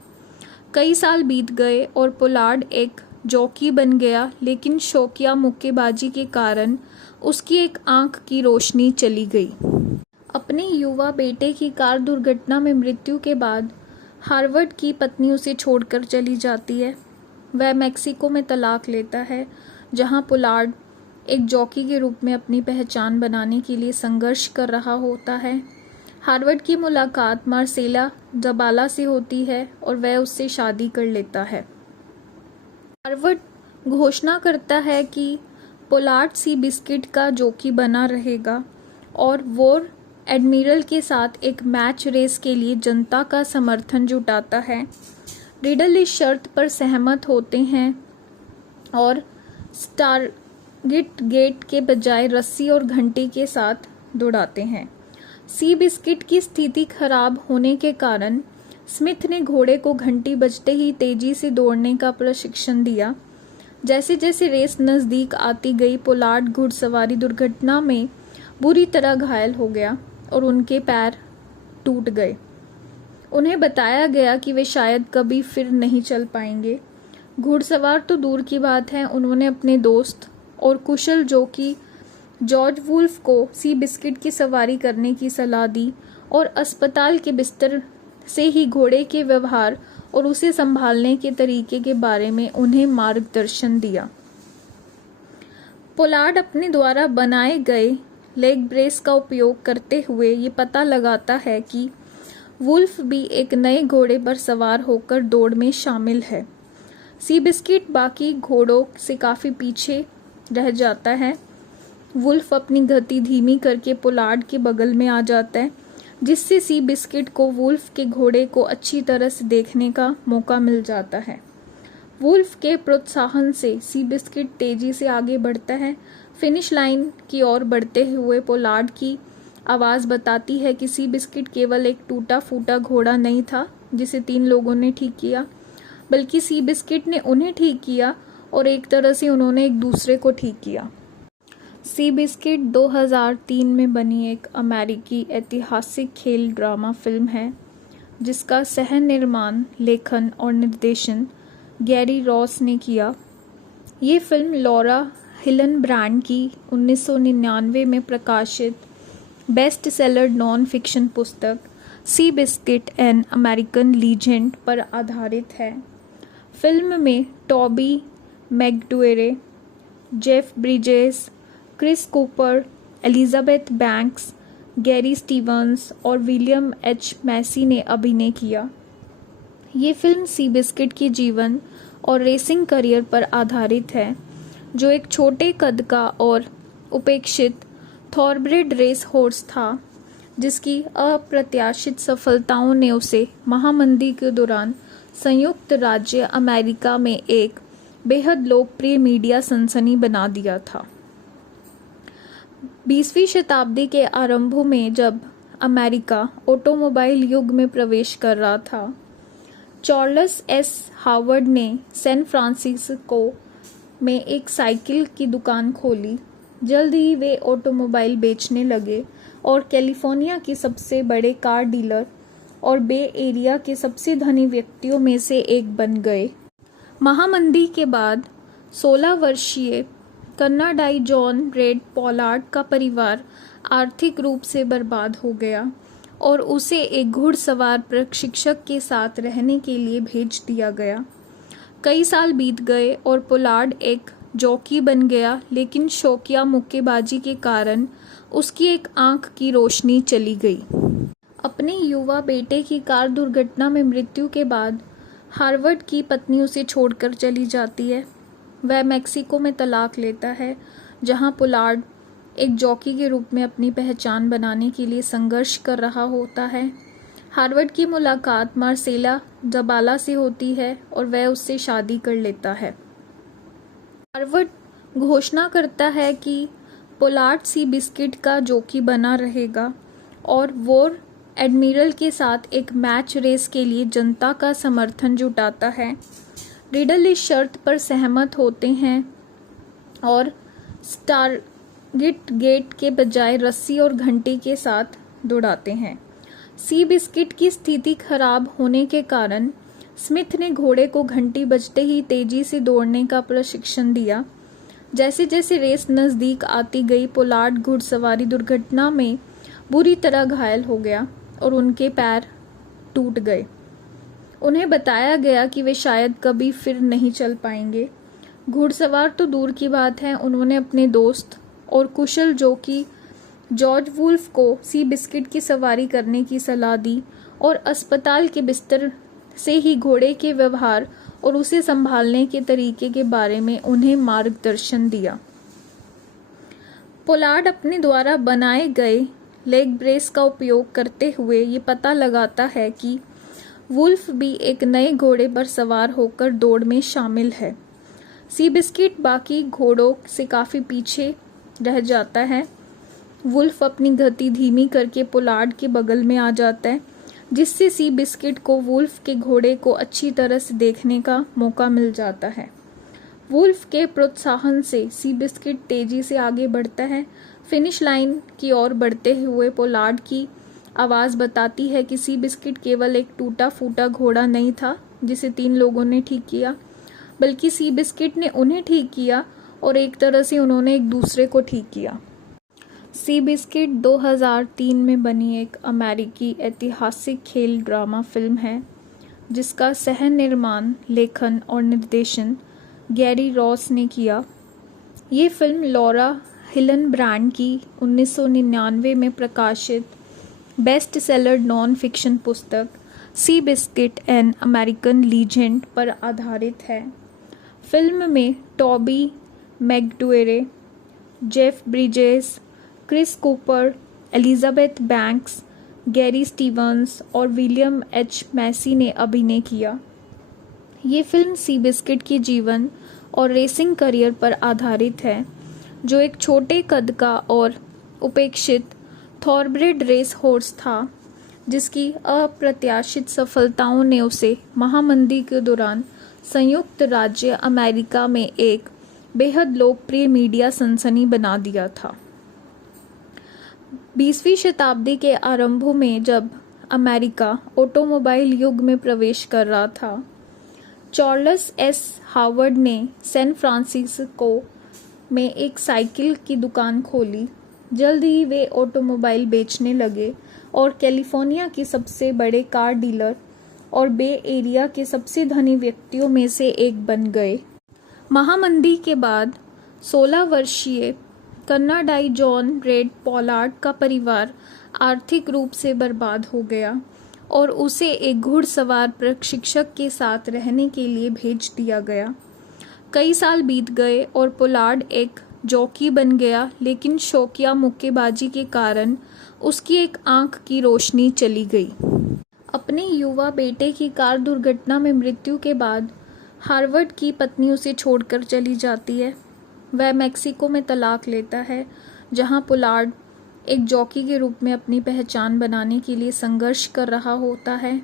कई साल बीत गए और पोलार्ड एक जॉकी बन गया, लेकिन शौकिया मुक्केबाजी के कारण उसकी एक आंख की रोशनी चली गई। अपने युवा बेटे की कार दुर्घटना में मृत्यु के बाद हार्वर्ड की पत्नी उसे छोड़कर चली जाती है। वह मेक्सिको में तलाक लेता है, जहां पोलार्ड एक जॉकी के रूप में अपनी पहचान बनाने के लिए संघर्ष कर रहा होता है। हार्वर्ड की मुलाकात मार्सेला जबाला से होती है और वह उससे शादी कर लेता है। हार्वर्ड घोषणा करता है कि पोलार्ड सी बिस्किट का जॉकी बना रहेगा और वॉर एडमिरल के साथ एक मैच रेस के लिए जनता का समर्थन जुटाता है। रिडल इस शर्त पर सहमत होते हैं और स्टारगेट गेट के बजाय रस्सी और घंटी के साथ दौड़ाते हैं। सी बिस्किट की स्थिति खराब होने के कारण स्मिथ ने घोड़े को घंटी बजते ही तेजी से दौड़ने का प्रशिक्षण दिया। जैसे जैसे रेस नज़दीक आती गई, पोलार्ड घुड़सवारी दुर्घटना में बुरी तरह घायल हो गया और उनके पैर टूट गए। उन्हें बताया गया कि वे शायद कभी फिर नहीं चल पाएंगे। घुड़सवार तो दूर की बात है, उन्होंने अपने दोस्त और कुशल जॉकी जॉर्ज वुल्फ को सी बिस्किट की सवारी करने की सलाह दी और अस्पताल के बिस्तर से ही घोड़े के व्यवहार और उसे संभालने के तरीके के बारे में उन्हें मार्गदर्शन दिया। पोलार्ड अपने द्वारा बनाए गए लेग ब्रेस का उपयोग करते हुए ये पता लगाता है कि वुल्फ भी एक नए घोड़े पर सवार होकर दौड़ में शामिल है। सी बिस्किट बाकी घोड़ों से काफ़ी पीछे रह जाता है। वुल्फ अपनी गति धीमी करके पोलार्ड के बगल में आ जाता है, जिससे सी बिस्किट को वुल्फ के घोड़े को अच्छी तरह से देखने का मौका मिल जाता है। वुल्फ के प्रोत्साहन से सी बिस्किट तेजी से आगे बढ़ता है। फिनिश लाइन की ओर बढ़ते हुए पोलार्ड की आवाज़ बताती है कि सी बिस्किट केवल एक टूटा फूटा घोड़ा नहीं था जिसे 3 लोगों ने ठीक किया, बल्कि सी बिस्किट ने उन्हें ठीक किया और एक तरह से उन्होंने एक दूसरे को ठीक किया। सी बिस्किट 2003 में बनी एक अमेरिकी ऐतिहासिक खेल ड्रामा फिल्म है, जिसका सह निर्माण, लेखन और निर्देशन गैरी रॉस ने किया। ये फिल्म लॉरा हिलनब्रैंड की 1999 में प्रकाशित बेस्ट सेलर नॉन फिक्शन पुस्तक Seabiscuit an American legend पर आधारित है। फिल्म में Toby Maguire, Jeff Bridges, Chris Cooper, Elizabeth Banks, Gary Stevens और विलियम एच मैसी ने अभिनय किया। ये फिल्म सी बिस्किट के जीवन और रेसिंग करियर पर आधारित है, जो एक छोटे कद का और उपेक्षित थॉरब्रेड रेस हॉर्स था, जिसकी अप्रत्याशित सफलताओं ने उसे महामंदी के दौरान संयुक्त राज्य अमेरिका में एक बेहद लोकप्रिय मीडिया सनसनी बना दिया था। 20वीं शताब्दी के आरंभों में जब अमेरिका ऑटोमोबाइल युग में प्रवेश कर रहा था, चार्ल्स एस हार्वर्ड ने सैन फ्रांसिस्को में एक साइकिल की दुकान खोली। जल्द ही वे ऑटोमोबाइल बेचने लगे और कैलिफोर्निया के सबसे बड़े कार डीलर और बे एरिया के सबसे धनी व्यक्तियों में से एक बन गए। महामंदी के बाद 16 वर्षीय कन्नाडाई जॉन रेड पोलार्ड का परिवार आर्थिक रूप से बर्बाद हो गया और उसे एक घुड़सवार प्रशिक्षक के साथ रहने के लिए भेज दिया गया। कई साल बीत गए और पोलार्ड एक जॉकी बन गया, लेकिन शौकिया मुक्केबाजी के कारण उसकी एक आंख की रोशनी चली गई। अपने युवा बेटे की कार दुर्घटना में मृत्यु के बाद हार्वर्ड की पत्नी उसे छोड़कर चली जाती है। वह मेक्सिको में तलाक लेता है, जहां पोलार्ड एक जॉकी के रूप में अपनी पहचान बनाने के लिए संघर्ष कर रहा होता है। हार्वर्ड की मुलाकात मार्सेला जबाला से होती है और वह उससे शादी कर लेता है। हार्वर्ड घोषणा करता है कि पोलार्ड सी बिस्किट का जॉकी बना रहेगा और वॉर एडमिरल के साथ एक मैच रेस के लिए जनता का समर्थन जुटाता है। रिडल इस शर्त पर सहमत होते हैं और टारगेट गेट के बजाय रस्सी और घंटी के साथ दौड़ाते हैं। सी बिस्किट की स्थिति खराब होने के कारण स्मिथ ने घोड़े को घंटी बजते ही तेजी से दौड़ने का प्रशिक्षण दिया। जैसे जैसे रेस नज़दीक आती गई, पोलार्ड घुड़सवारी दुर्घटना में बुरी तरह घायल हो गया और उनके पैर टूट गए। उन्हें बताया गया कि वे शायद कभी फिर नहीं चल पाएंगे। घुड़सवार तो दूर की बात है, उन्होंने अपने दोस्त और कुशल जॉकी जॉर्ज वुल्फ को सी बिस्किट की सवारी करने की सलाह दी और अस्पताल के बिस्तर से ही घोड़े के व्यवहार और उसे संभालने के तरीके के बारे में उन्हें मार्गदर्शन दिया। पोलार्ड अपने द्वारा बनाए गए लेग ब्रेस का उपयोग करते हुए ये पता लगाता है कि वुल्फ भी एक नए घोड़े पर सवार होकर दौड़ में शामिल है। सी बिस्किट बाकी घोड़ों से काफ़ी पीछे रह जाता है। वुल्फ अपनी गति धीमी करके पोलार्ड के बगल में आ जाता है, जिससे सी बिस्किट को वुल्फ के घोड़े को अच्छी तरह से देखने का मौका मिल जाता है। वुल्फ के प्रोत्साहन से सी बिस्किट तेजी से आगे बढ़ता है। फिनिश लाइन की ओर बढ़ते हुए पोलार्ड की आवाज़ बताती है कि सी बिस्किट केवल एक टूटा फूटा घोड़ा नहीं था जिसे 3 लोगों ने ठीक किया, बल्कि सी बिस्किट ने उन्हें ठीक किया और एक तरह से उन्होंने एक दूसरे को ठीक किया। सी बिस्किट 2003 में बनी एक अमेरिकी ऐतिहासिक खेल ड्रामा फिल्म है जिसका सह निर्माण, लेखन और निर्देशन गैरी रॉस ने किया। ये फिल्म लॉरा हिलनब्रैंड की 1999 में प्रकाशित बेस्ट सेलर नॉन फिक्शन पुस्तक Seabiscuit an American legend पर आधारित है। फिल्म में Toby Maguire, Jeff Bridges, Chris Cooper, Elizabeth Banks, Gary Stevens और विलियम एच मैसी ने अभिनय किया। ये फिल्म सी बिस्किट के जीवन और रेसिंग करियर पर आधारित है, जो एक छोटे कद का और उपेक्षित थॉरब्रेड रेस हॉर्स था, जिसकी अप्रत्याशित सफलताओं ने उसे महामंदी के दौरान संयुक्त राज्य अमेरिका में एक बेहद लोकप्रिय मीडिया सनसनी बना दिया था। 20वीं शताब्दी के आरंभों में जब अमेरिका ऑटोमोबाइल युग में प्रवेश कर रहा था, चार्ल्स एस हावर्ड ने सैन फ्रांसिस्को में एक साइकिल की दुकान खोली। जल्द ही वे ऑटोमोबाइल बेचने लगे और कैलिफोर्निया के सबसे बड़े कार डीलर और बे एरिया के सबसे धनी व्यक्तियों में से एक बन गए। महामंदी के बाद 16 वर्षीय कनाडाई जॉन रेड पोलार्ड का परिवार आर्थिक रूप से बर्बाद हो गया और उसे एक घुड़सवार प्रशिक्षक के साथ रहने के लिए भेज दिया गया। कई साल बीत गए और पोलार्ड एक जॉकी बन गया, लेकिन शौकिया मुक्केबाजी के कारण उसकी एक आंख की रोशनी चली गई। अपने युवा बेटे की कार दुर्घटना में मृत्यु के बाद हार्वर्ड की पत्नी उसे छोड़कर चली जाती है। वह मैक्सिको में तलाक लेता है, जहां पोलार्ड एक जॉकी के रूप में अपनी पहचान बनाने के लिए संघर्ष कर रहा होता है।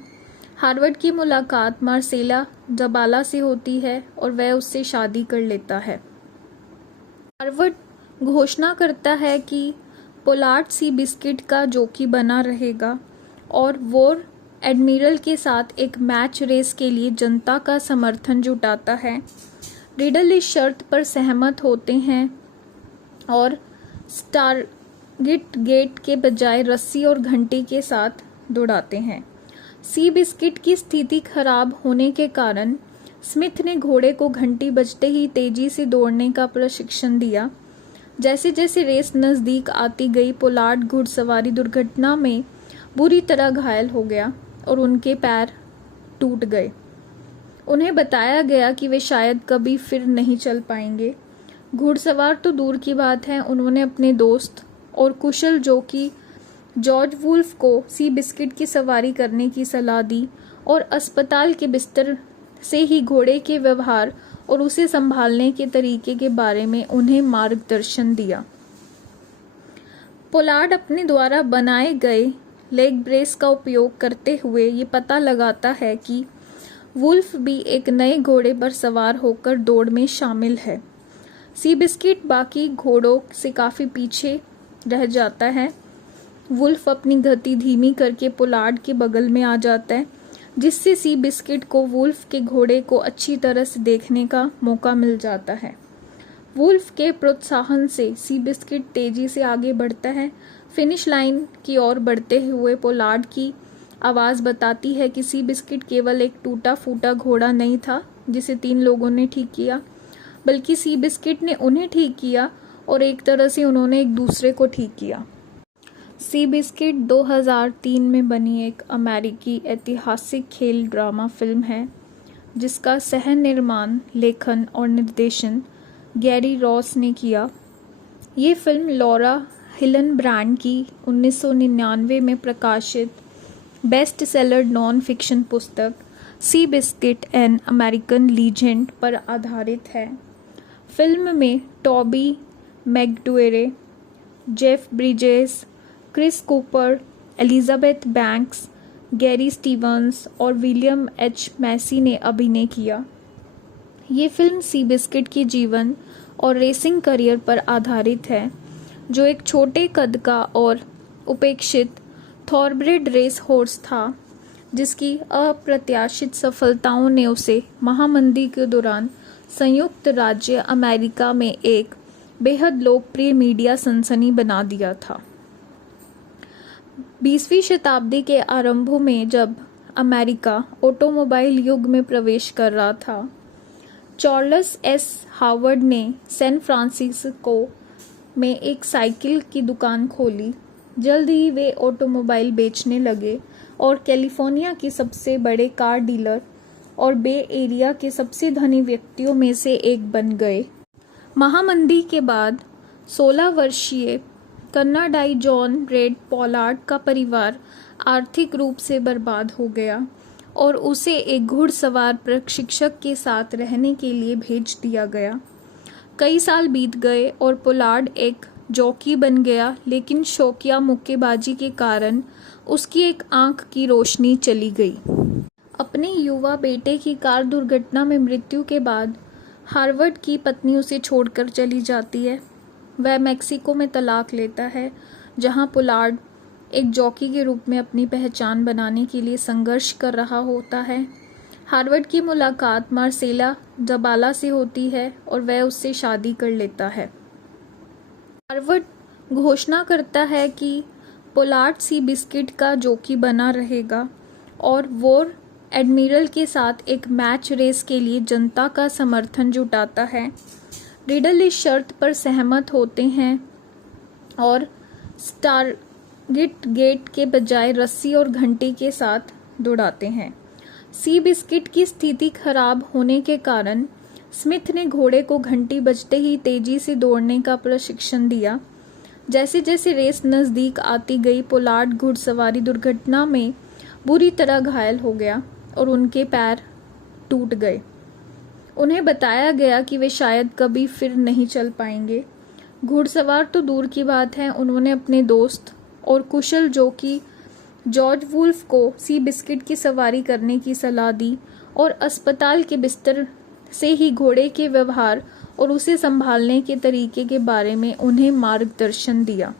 हार्वर्ड की मुलाकात मार्सेला जबाला से होती है और वह उससे शादी कर लेता है। हार्वर्ड घोषणा करता है कि पोलार्ड सी बिस्किट का जॉकी बना रहेगा और वॉर एडमिरल के साथ एक मैच रेस के लिए जनता का समर्थन जुटाता है। रिडल इस शर्त पर सहमत होते हैं और टारगेट गेट के बजाय रस्सी और घंटी के साथ दौड़ाते हैं। सी बिस्किट की स्थिति खराब होने के कारण स्मिथ ने घोड़े को घंटी बजते ही तेजी से दौड़ने का प्रशिक्षण दिया। जैसे जैसे रेस नज़दीक आती गई, पोलार्ड घुड़सवारी दुर्घटना में बुरी तरह घायल हो गया और उनके पैर टूट गए। उन्हें बताया गया कि वे शायद कभी फिर नहीं चल पाएंगे। घुड़सवार तो दूर की बात है, उन्होंने अपने दोस्त और कुशल जॉकी जॉर्ज वुल्फ को सी बिस्किट की सवारी करने की सलाह दी और अस्पताल के बिस्तर से ही घोड़े के व्यवहार और उसे संभालने के तरीके के बारे में उन्हें मार्गदर्शन दिया। पोलार्ड अपने द्वारा बनाए गए लेग ब्रेस का उपयोग करते हुए ये पता लगाता है कि वुल्फ भी एक नए घोड़े पर सवार होकर दौड़ में शामिल है। सी बिस्किट बाकी घोड़ों से काफ़ी पीछे रह जाता है। वुल्फ अपनी गति धीमी करके पोलार्ड के बगल में आ जाता है, जिससे सी बिस्किट को वुल्फ के घोड़े को अच्छी तरह से देखने का मौका मिल जाता है। वुल्फ के प्रोत्साहन से सी बिस्किट तेजी से आगे बढ़ता है। फिनिश लाइन की ओर बढ़ते हुए पोलार्ड की आवाज़ बताती है कि सी बिस्किट केवल एक टूटा फूटा घोड़ा नहीं था जिसे 3 लोगों ने ठीक किया, बल्कि सी बिस्किट ने उन्हें ठीक किया और एक तरह से उन्होंने एक दूसरे को ठीक किया। सी बिस्किट 2003 में बनी एक अमेरिकी ऐतिहासिक खेल ड्रामा फिल्म है जिसका सह निर्माण, लेखन और निर्देशन गैरी रॉस ने किया। ये फिल्म लॉरा हिलनब्रैंड की 1999 में प्रकाशित बेस्ट सेलर नॉन फिक्शन पुस्तक Seabiscuit an American legend पर आधारित है। फिल्म में Toby Maguire, Jeff Bridges, Chris Cooper, Elizabeth Banks, Gary Stevens और विलियम एच मैसी ने अभिनय किया। ये फिल्म सी बिस्किट के जीवन और रेसिंग करियर पर आधारित है, जो एक छोटे कद का और उपेक्षित थॉरब्रेड रेस हॉर्स था, जिसकी अप्रत्याशित सफलताओं ने उसे महामंदी के दौरान संयुक्त राज्य अमेरिका में एक बेहद लोकप्रिय मीडिया सनसनी बना दिया था। 20वीं शताब्दी के आरंभों में जब अमेरिका ऑटोमोबाइल युग में प्रवेश कर रहा था, चार्ल्स एस हावर्ड ने सैन फ्रांसिस्को में एक साइकिल की दुकान खोली। जल्द ही वे ऑटोमोबाइल बेचने लगे और कैलिफोर्निया के सबसे बड़े कार डीलर और बे एरिया के सबसे धनी व्यक्तियों में से एक बन गए। महामंदी के बाद 16 वर्षीय कनाडाई जॉन रेड पोलार्ड का परिवार आर्थिक रूप से बर्बाद हो गया और उसे एक घुड़सवार प्रशिक्षक के साथ रहने के लिए भेज दिया गया। कई साल बीत गए और पोलार्ड एक जॉकी बन गया, लेकिन शौकिया मुक्केबाजी के कारण उसकी एक आंख की रोशनी चली गई। अपने युवा बेटे की कार दुर्घटना में मृत्यु के बाद हार्वर्ड की पत्नी उसे छोड़कर चली जाती है। वह मैक्सिको में तलाक लेता है, जहां पोलार्ड एक जॉकी के रूप में अपनी पहचान बनाने के लिए संघर्ष कर रहा होता है। हार्वर्ड की मुलाकात मार्सेला जबाला से होती है और वह उससे शादी कर लेता है। हार्वर्ड घोषणा करता है कि पोलार्ड सी बिस्किट का जॉकी बना रहेगा और वॉर एडमिरल के साथ एक मैच रेस के लिए जनता का समर्थन जुटाता है। रिडल इस शर्त पर सहमत होते हैं और स्टारगेट गेट के बजाय रस्सी और घंटी के साथ दौड़ाते हैं। सी बिस्किट की स्थिति खराब होने के कारण स्मिथ ने घोड़े को घंटी बजते ही तेजी से दौड़ने का प्रशिक्षण दिया। जैसे जैसे रेस नज़दीक आती गई, पोलार्ड घुड़सवारी दुर्घटना में बुरी तरह घायल हो गया और उनके पैर टूट गए। उन्हें बताया गया कि वे शायद कभी फिर नहीं चल पाएंगे। घुड़सवार तो दूर की बात है, उन्होंने अपने दोस्त और कुशल जॉकी जॉर्ज वुल्फ को सी बिस्किट की सवारी करने की सलाह दी और अस्पताल के बिस्तर से ही घोड़े के व्यवहार और उसे संभालने के तरीके के बारे में उन्हें मार्गदर्शन दिया।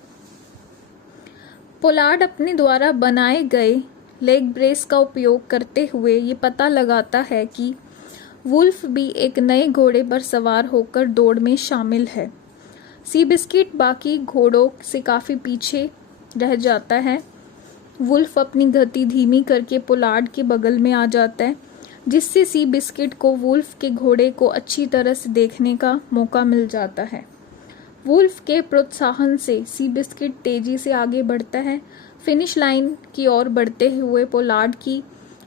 पोलार्ड अपने द्वारा बनाए गए लेग ब्रेस का उपयोग करते हुए ये पता लगाता है कि वुल्फ भी एक नए घोड़े पर सवार होकर दौड़ में शामिल है। सी बिस्किट बाकी घोड़ों से काफ़ी पीछे रह जाता है। वुल्फ अपनी गति धीमी करके पोलार्ड के बगल में आ जाता है, जिससे सी बिस्किट को वुल्फ के घोड़े को अच्छी तरह से देखने का मौका मिल जाता है। वुल्फ के प्रोत्साहन से सी बिस्किट तेजी से आगे बढ़ता है। फिनिश लाइन की ओर बढ़ते हुए पोलार्ड की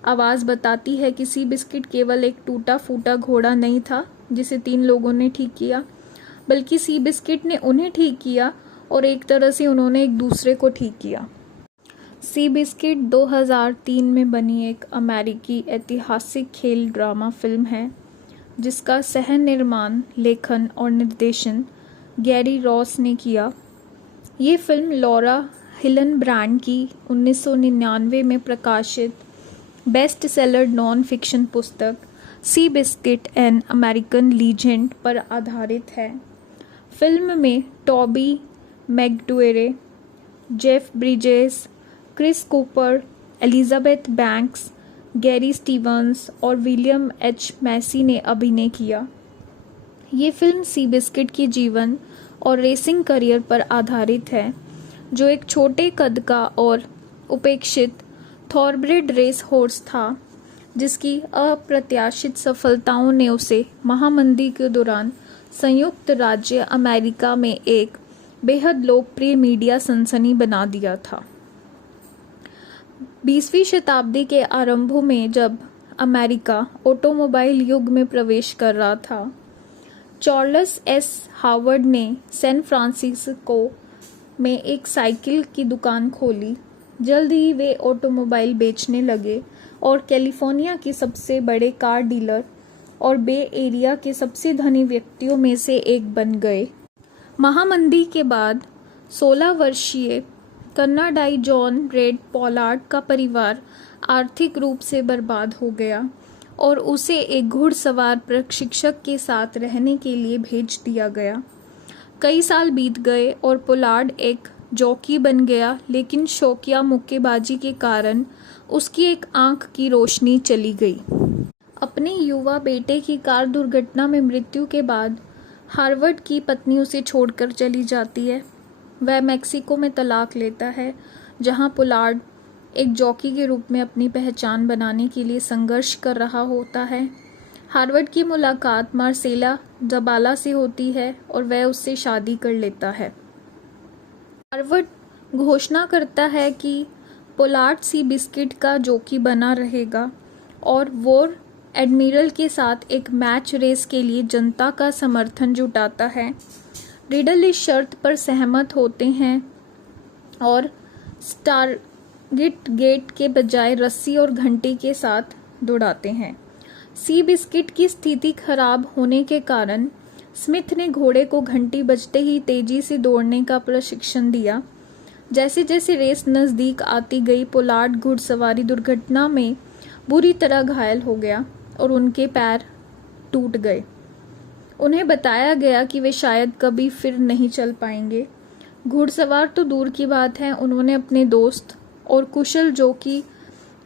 आवाज़ बताती है कि सी बिस्किट केवल एक टूटा फूटा घोड़ा नहीं था जिसे 3 लोगों ने ठीक किया, बल्कि सी बिस्किट ने उन्हें ठीक किया और एक तरह से उन्होंने एक दूसरे को ठीक किया। सी बिस्किट 2003 में बनी एक अमेरिकी ऐतिहासिक खेल ड्रामा फिल्म है जिसका सह निर्माण, लेखन और निर्देशन गैरी रॉस ने किया। ये फिल्म लॉरा हिलनब्रैंड की 1999 में प्रकाशित बेस्ट सेलर नॉन फिक्शन पुस्तक Seabiscuit an American legend पर आधारित है। फिल्म में Toby Maguire, Jeff Bridges, Chris Cooper, Elizabeth Banks, Gary Stevens और विलियम एच मैसी ने अभिनय किया। ये फिल्म सी बिस्किट के जीवन और रेसिंग करियर पर आधारित है, जो एक छोटे कद का और उपेक्षित थॉरब्रेड रेस हॉर्स था, जिसकी अप्रत्याशित सफलताओं ने उसे महामंदी के दौरान संयुक्त राज्य अमेरिका में एक बेहद लोकप्रिय मीडिया सनसनी बना दिया था। 20वीं शताब्दी के आरंभ में जब अमेरिका ऑटोमोबाइल युग में प्रवेश कर रहा था, चार्ल्स एस हावर्ड ने सैन फ्रांसिस्को में एक साइकिल की दुकान खोली। जल्द ही वे ऑटोमोबाइल बेचने लगे और कैलिफोर्निया के सबसे बड़े कार डीलर और बे एरिया के सबसे धनी व्यक्तियों में से एक बन गए। महामंदी के बाद 16 वर्षीय कनाडाई जॉन रेड पॉलार्ड का परिवार आर्थिक रूप से बर्बाद हो गया और उसे एक घुड़सवार प्रशिक्षक के साथ रहने के लिए भेज दिया गया। कई साल बीत गए और पोलार्ड एक जॉकी बन गया, लेकिन शौकिया मुक्केबाजी के कारण उसकी एक आंख की रोशनी चली गई। अपने युवा बेटे की कार दुर्घटना में मृत्यु के बाद हार्वर्ड की पत्नी उसे छोड़कर चली जाती है। वह मैक्सिको में तलाक लेता है, जहां पोलार्ड एक जॉकी के रूप में अपनी पहचान बनाने के लिए संघर्ष कर रहा होता है। हार्वर्ड की मुलाकात मार्सेला जबाला से होती है और वह उससे शादी कर लेता है। हार्वर्ड घोषणा करता है कि पोलार्ड सी बिस्किट का जॉकी बना रहेगा और वॉर एडमिरल के साथ एक मैच रेस के लिए जनता का समर्थन जुटाता है। रिडल इस शर्त पर सहमत होते हैं और गेट के बजाय रस्सी और घंटी के साथ दौड़ाते हैं। सी बिस्किट की स्थिति खराब होने के कारण स्मिथ ने घोड़े को घंटी बजते ही तेजी से दौड़ने का प्रशिक्षण दिया। जैसे जैसे रेस नज़दीक आती गई, पोलार्ड घुड़सवारी दुर्घटना में बुरी तरह घायल हो गया और उनके पैर टूट गए। उन्हें बताया गया कि वे शायद कभी फिर नहीं चल पाएंगे। घुड़सवार तो दूर की बात है, उन्होंने अपने दोस्त और कुशल जॉकी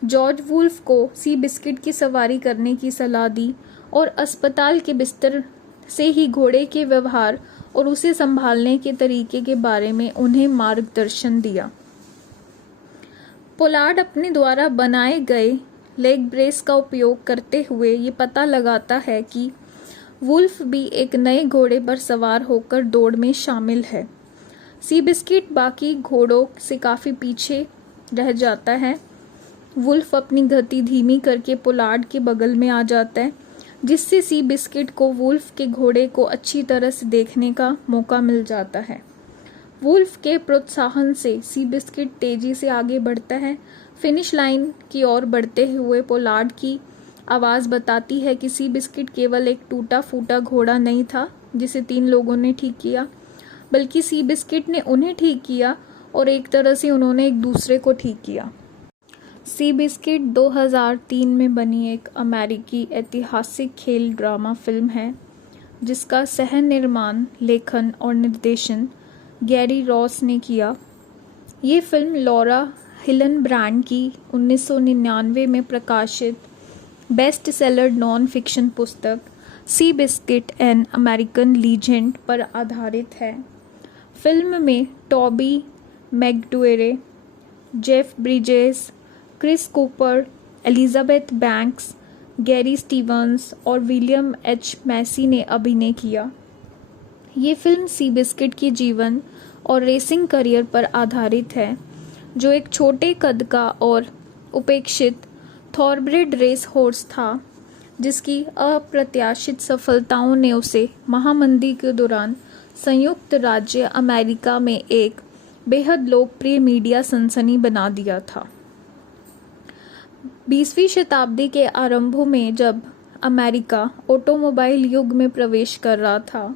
जॉर्ज वुल्फ को सी बिस्किट की सवारी करने की सलाह दी और अस्पताल के बिस्तर से ही घोड़े के व्यवहार और उसे संभालने के तरीके के बारे में उन्हें मार्गदर्शन दिया। पोलार्ड अपने द्वारा बनाए गए लेग ब्रेस का उपयोग करते हुए ये पता लगाता है कि वुल्फ भी एक नए घोड़े पर सवार होकर दौड़ में शामिल है। सी बिस्किट बाकी घोड़ों से काफ़ी पीछे रह जाता है। वुल्फ अपनी गति धीमी करके पोलार्ड के बगल में आ जाता है, जिससे सी बिस्किट को वुल्फ के घोड़े को अच्छी तरह से देखने का मौका मिल जाता है। वुल्फ के प्रोत्साहन से सी बिस्किट तेजी से आगे बढ़ता है। फिनिश लाइन की ओर बढ़ते हुए पोलार्ड की आवाज़ बताती है कि सी बिस्किट केवल एक टूटा फूटा घोड़ा नहीं था जिसे 3 लोगों ने ठीक किया, बल्कि सी बिस्किट ने उन्हें ठीक किया और एक तरह से उन्होंने एक दूसरे को ठीक किया। सी बिस्किट 2003 में बनी एक अमेरिकी ऐतिहासिक खेल ड्रामा फिल्म है, जिसका सह निर्माण, लेखन और निर्देशन गैरी रॉस ने किया। ये फिल्म लॉरा हिलनब्रैंड की 1999 में प्रकाशित बेस्ट सेलर नॉन फिक्शन पुस्तक Seabiscuit an American legend पर आधारित है। फिल्म में Toby Maguire, Jeff Bridges, Chris Cooper, Elizabeth Banks, Gary Stevens और विलियम एच मैसी ने अभिनय किया। ये फिल्म सी बिस्किट के जीवन और रेसिंग करियर पर आधारित है, जो एक छोटे कद का और उपेक्षित थॉरब्रेड रेस हॉर्स था, जिसकी अप्रत्याशित सफलताओं ने उसे महामंदी के दौरान संयुक्त राज्य अमेरिका में एक बेहद लोकप्रिय मीडिया सनसनी बना दिया था। 20वीं शताब्दी के आरंभ में जब अमेरिका ऑटोमोबाइल युग में प्रवेश कर रहा था,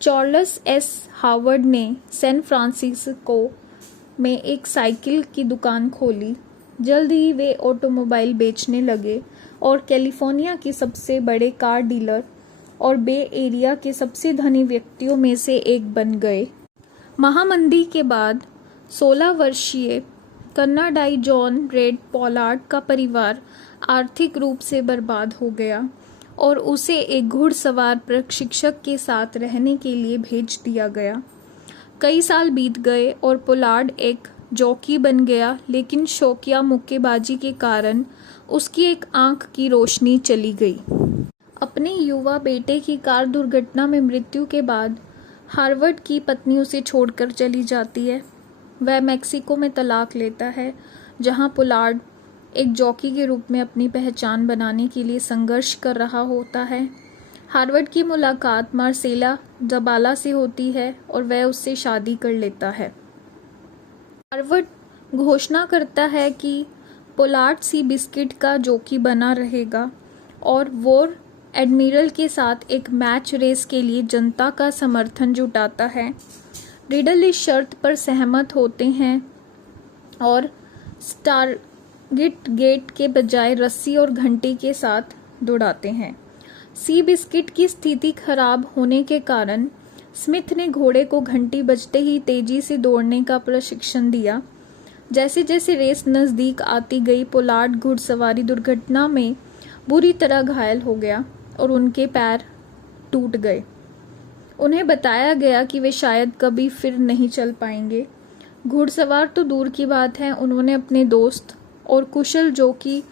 चार्ल्स एस हावर्ड ने सैन फ्रांसिस्को में एक साइकिल की दुकान खोली। जल्द ही वे ऑटोमोबाइल बेचने लगे और कैलिफोर्निया के सबसे बड़े कार डीलर और बे एरिया के सबसे धनी व्यक्तियों में से एक बन गए। महामंदी के बाद 16 वर्षीय कन्नाडाई जॉन रेड पॉलार्ड का परिवार आर्थिक रूप से बर्बाद हो गया और उसे एक घुड़सवार प्रशिक्षक के साथ रहने के लिए भेज दिया गया। कई साल बीत गए और पोलार्ड एक जॉकी बन गया, लेकिन शौकिया मुक्केबाजी के कारण उसकी एक आंख की रोशनी चली गई। अपने युवा बेटे की कार दुर्घटना में मृत्यु के बाद हार्वर्ड की पत्नी उसे छोड़कर चली जाती है। वह मेक्सिको में तलाक लेता है, जहां पोलार्ड एक जॉकी के रूप में अपनी पहचान बनाने के लिए संघर्ष कर रहा होता है। हार्वर्ड की मुलाकात मार्सेला जबाला से होती है और वह उससे शादी कर लेता है। हार्वर्ड घोषणा करता है कि पोलार्ड सी बिस्किट का जॉकी बना रहेगा और वॉर एडमिरल के साथ एक मैच रेस के लिए जनता का समर्थन जुटाता है। रिडल इस शर्त पर सहमत होते हैं और स्टारगेट गेट के बजाय रस्सी और घंटी के साथ दौड़ाते हैं। सी बिस्किट की स्थिति खराब होने के कारण स्मिथ ने घोड़े को घंटी बजते ही तेजी से दौड़ने का प्रशिक्षण दिया। जैसे जैसे रेस नज़दीक आती गई, पोलार्ड घुड़सवारी दुर्घटना में बुरी तरह घायल हो गया और उनके पैर टूट गए। उन्हें बताया गया कि वे शायद कभी फिर नहीं चल पाएंगे। घुड़सवार तो दूर की बात है, उन्होंने अपने दोस्त और कुशल जॉकी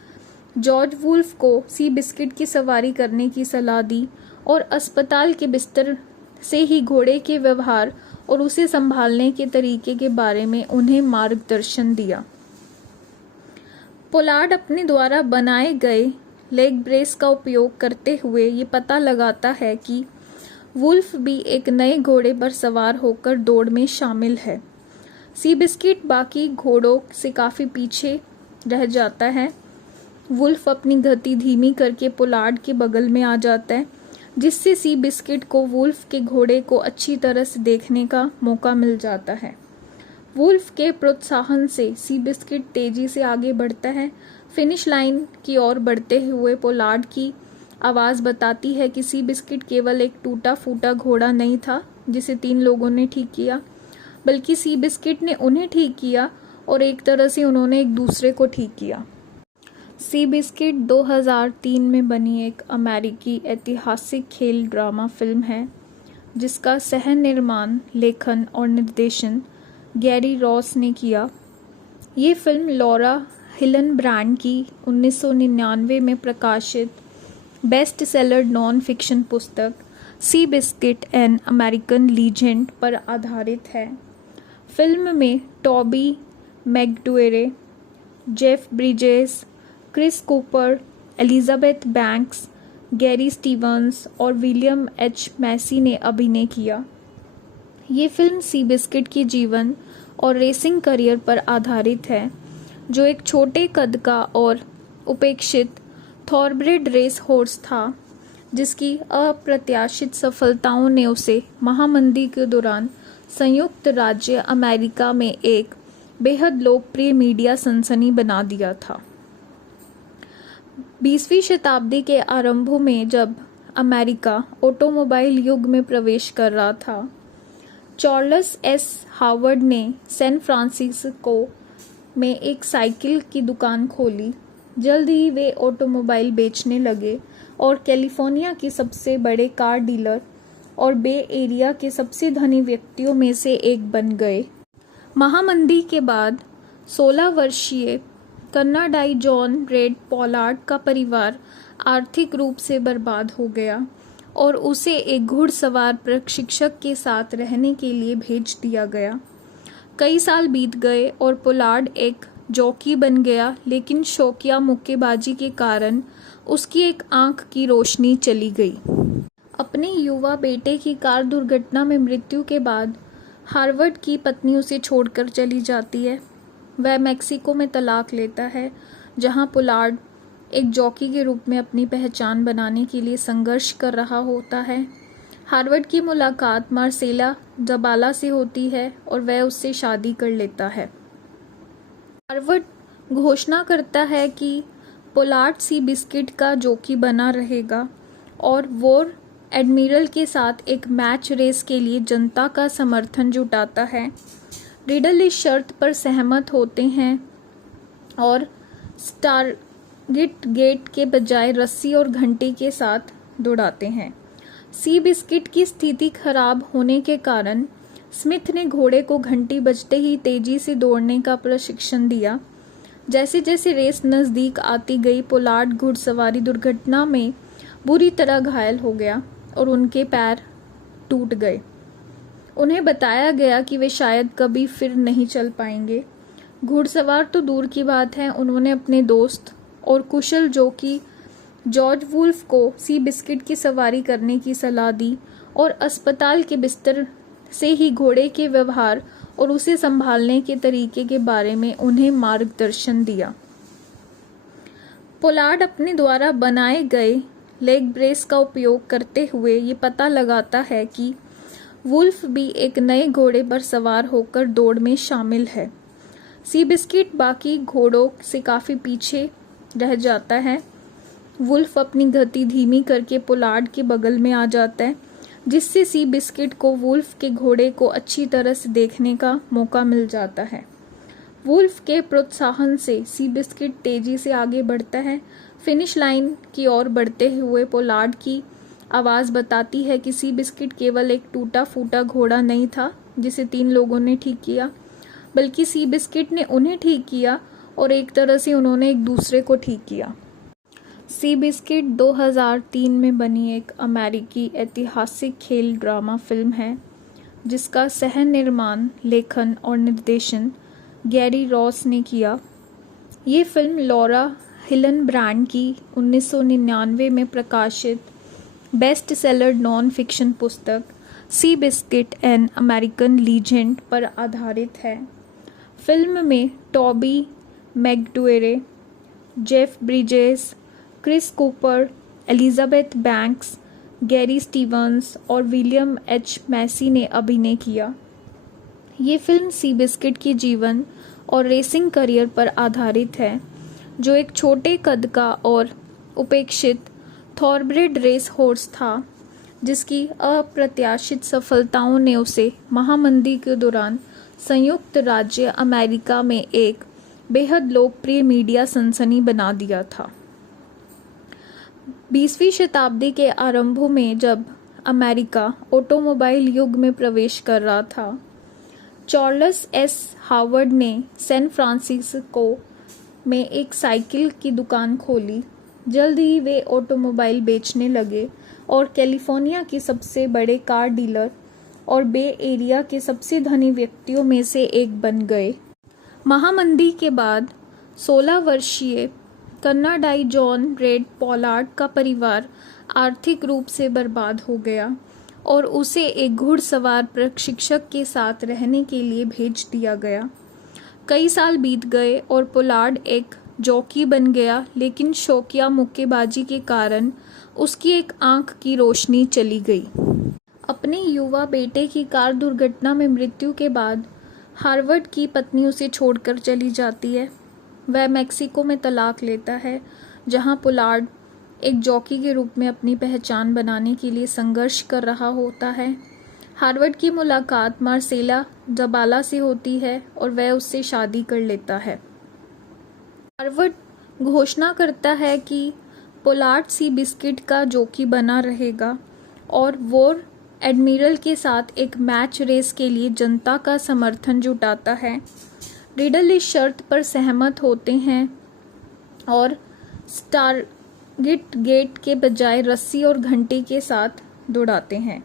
जॉर्ज वुल्फ को सी बिस्किट की सवारी करने की सलाह दी और अस्पताल के बिस्तर से ही घोड़े के व्यवहार और उसे संभालने के तरीके के बारे में उन्हें मार्गदर्शन दिया। पोलार्ड अपने द्वारा बनाए गए लेग ब्रेस का उपयोग करते हुए ये पता लगाता है कि वुल्फ भी एक नए घोड़े पर सवार होकर दौड़ में शामिल है। सी बिस्किट बाकी घोड़ों से काफ़ी पीछे रह जाता है। वुल्फ अपनी गति धीमी करके पोलार्ड के बगल में आ जाता है, जिससे सी बिस्किट को वुल्फ के घोड़े को अच्छी तरह से देखने का मौका मिल जाता है। वुल्फ के प्रोत्साहन से सी बिस्किट तेजी से आगे बढ़ता है। फिनिश लाइन की ओर बढ़ते हुए पोलार्ड की आवाज़ बताती है कि सी बिस्किट केवल एक टूटा फूटा घोड़ा नहीं था जिसे 3 लोगों ने ठीक किया, बल्कि सी बिस्किट ने उन्हें ठीक किया और एक तरह से उन्होंने एक दूसरे को ठीक किया। सी बिस्किट 2003 में बनी एक अमेरिकी ऐतिहासिक खेल ड्रामा फिल्म है, जिसका सह निर्माण, लेखन और निर्देशन गैरी रॉस ने किया। ये फिल्म लॉरा हिलनब्रैंड की 1999 में प्रकाशित बेस्ट सेलर नॉन फिक्शन पुस्तक Seabiscuit an American legend पर आधारित है। फिल्म में Toby Maguire, Jeff Bridges, Chris Cooper, Elizabeth Banks, Gary Stevens और विलियम एच मैसी ने अभिनय किया। ये फिल्म सी बिस्किट की जीवन और रेसिंग करियर पर आधारित है, जो एक छोटे कद का और उपेक्षित थॉरब्रेड रेस हॉर्स था, जिसकी अप्रत्याशित सफलताओं ने उसे महामंदी के दौरान संयुक्त राज्य अमेरिका में एक बेहद लोकप्रिय मीडिया सनसनी बना दिया था। 20वीं शताब्दी के आरंभों में जब अमेरिका ऑटोमोबाइल युग में प्रवेश कर रहा था, चार्ल्स एस हार्वर्ड ने सैन फ्रांसिस्को में एक साइकिल की दुकान खोली। जल्द ही वे ऑटोमोबाइल बेचने लगे और कैलिफोर्निया के सबसे बड़े कार डीलर और बे एरिया के सबसे धनी व्यक्तियों में से एक बन गए। महामंदी के बाद 16 वर्षीय कन्नाडाई जॉन रेड पॉलार्ड का परिवार आर्थिक रूप से बर्बाद हो गया और उसे एक घुड़सवार प्रशिक्षक के साथ रहने के लिए भेज दिया गया। कई साल बीत गए और पोलार्ड एक जॉकी बन गया, लेकिन शौकिया मुक्केबाजी के कारण उसकी एक आंख की रोशनी चली गई। अपने युवा बेटे की कार दुर्घटना में मृत्यु के बाद हार्वर्ड की पत्नी उसे छोड़कर चली जाती है। वह मेक्सिको में तलाक लेता है, जहां पोलार्ड एक जॉकी के रूप में अपनी पहचान बनाने के लिए संघर्ष कर रहा होता है। हार्वर्ड की मुलाकात मार्सेला जबाला से होती है और वह उससे शादी कर लेता है। हार्वर्ड घोषणा करता है कि पोलार्ड सी बिस्किट का जॉकी बना रहेगा और वॉर एडमिरल के साथ एक मैच रेस के लिए जनता का समर्थन जुटाता है। रिडल इस शर्त पर सहमत होते हैं और स्टारगेट गेट के बजाय रस्सी और घंटी के साथ दौड़ाते हैं। सी बिस्किट की स्थिति खराब होने के कारण स्मिथ ने घोड़े को घंटी बजते ही तेजी से दौड़ने का प्रशिक्षण दिया। जैसे जैसे रेस नज़दीक आती गई, पोलार्ड घुड़सवारी दुर्घटना में बुरी तरह घायल हो गया और उनके पैर टूट गए। उन्हें बताया गया कि वे शायद कभी फिर नहीं चल पाएंगे। घुड़सवार तो दूर की बात है, उन्होंने अपने दोस्त और कुशल जॉकी जॉर्ज वुल्फ को सी बिस्किट की सवारी करने की सलाह दी और अस्पताल के बिस्तर से ही घोड़े के व्यवहार और उसे संभालने के तरीके के बारे में उन्हें मार्गदर्शन दिया। पोलार्ड अपने द्वारा बनाए गए लेग ब्रेस का उपयोग करते हुए ये पता लगाता है कि वुल्फ भी एक नए घोड़े पर सवार होकर दौड़ में शामिल है। सी बिस्किट बाकी घोड़ों से काफ़ी पीछे रह जाता है। वुल्फ अपनी गति धीमी करके पोलार्ड के बगल में आ जाता है, जिससे सी बिस्किट को वुल्फ के घोड़े को अच्छी तरह से देखने का मौका मिल जाता है। वुल्फ के प्रोत्साहन से सी बिस्किट तेजी से आगे बढ़ता है। फिनिश लाइन की ओर बढ़ते हुए पोलार्ड की आवाज़ बताती है कि सी बिस्किट केवल एक टूटा फूटा घोड़ा नहीं था जिसे 3 लोगों ने ठीक किया, बल्कि सी बिस्किट ने उन्हें ठीक किया और एक तरह से उन्होंने एक दूसरे को ठीक किया। सी बिस्किट 2003 में बनी एक अमेरिकी ऐतिहासिक खेल ड्रामा फिल्म है जिसका सह निर्माण, लेखन और निर्देशन गैरी रॉस ने किया। ये फिल्म लॉरा हिलनब्रैंड की 1999 में प्रकाशित बेस्ट सेलर नॉन फिक्शन पुस्तक Seabiscuit an American legend पर आधारित है। फिल्म में Toby Maguire, Jeff Bridges, Chris Cooper, Elizabeth Banks, Gary Stevens और विलियम एच मैसी ने अभिनय किया। ये फिल्म सी बिस्किट की जीवन और रेसिंग करियर पर आधारित है, जो एक छोटे कद का और उपेक्षित थॉरब्रेड रेस हॉर्स था, जिसकी अप्रत्याशित सफलताओं ने उसे महामंदी के दौरान संयुक्त राज्य अमेरिका में एक बेहद लोकप्रिय मीडिया सनसनी बना दिया था। 20वीं शताब्दी के आरंभों में जब अमेरिका ऑटोमोबाइल युग में प्रवेश कर रहा था, चार्ल्स एस हावर्ड ने सैन फ्रांसिस्को में एक साइकिल की दुकान खोली। जल्द ही वे ऑटोमोबाइल बेचने लगे और कैलिफोर्निया के सबसे बड़े कार डीलर और बे एरिया के सबसे धनी व्यक्तियों में से एक बन गए। महामंदी के बाद 16 वर्षीय कनाडाई जॉन रेड पोलार्ड का परिवार आर्थिक रूप से बर्बाद हो गया और उसे एक घुड़सवार प्रशिक्षक के साथ रहने के लिए भेज दिया गया। कई साल बीत गए और पोलार्ड एक जॉकी बन गया, लेकिन शौकिया मुक्केबाजी के कारण उसकी एक आंख की रोशनी चली गई। अपने युवा बेटे की कार दुर्घटना में मृत्यु के बाद हार्वर्ड की पत्नी उसे छोड़कर चली जाती है। वह मैक्सिको में तलाक लेता है, जहां पोलार्ड एक जॉकी के रूप में अपनी पहचान बनाने के लिए संघर्ष कर रहा होता है। हार्वर्ड की मुलाकात मार्सेला जबाला से होती है और वह उससे शादी कर लेता है। हार्वर्ड घोषणा करता है कि पोलार्ड सी बिस्किट का जॉकी बना रहेगा और वॉर एडमिरल के साथ एक मैच रेस के लिए जनता का समर्थन जुटाता है। रिडल इस शर्त पर सहमत होते हैं और स्टारगेट गेट के बजाय रस्सी और घंटी के साथ दौड़ाते हैं।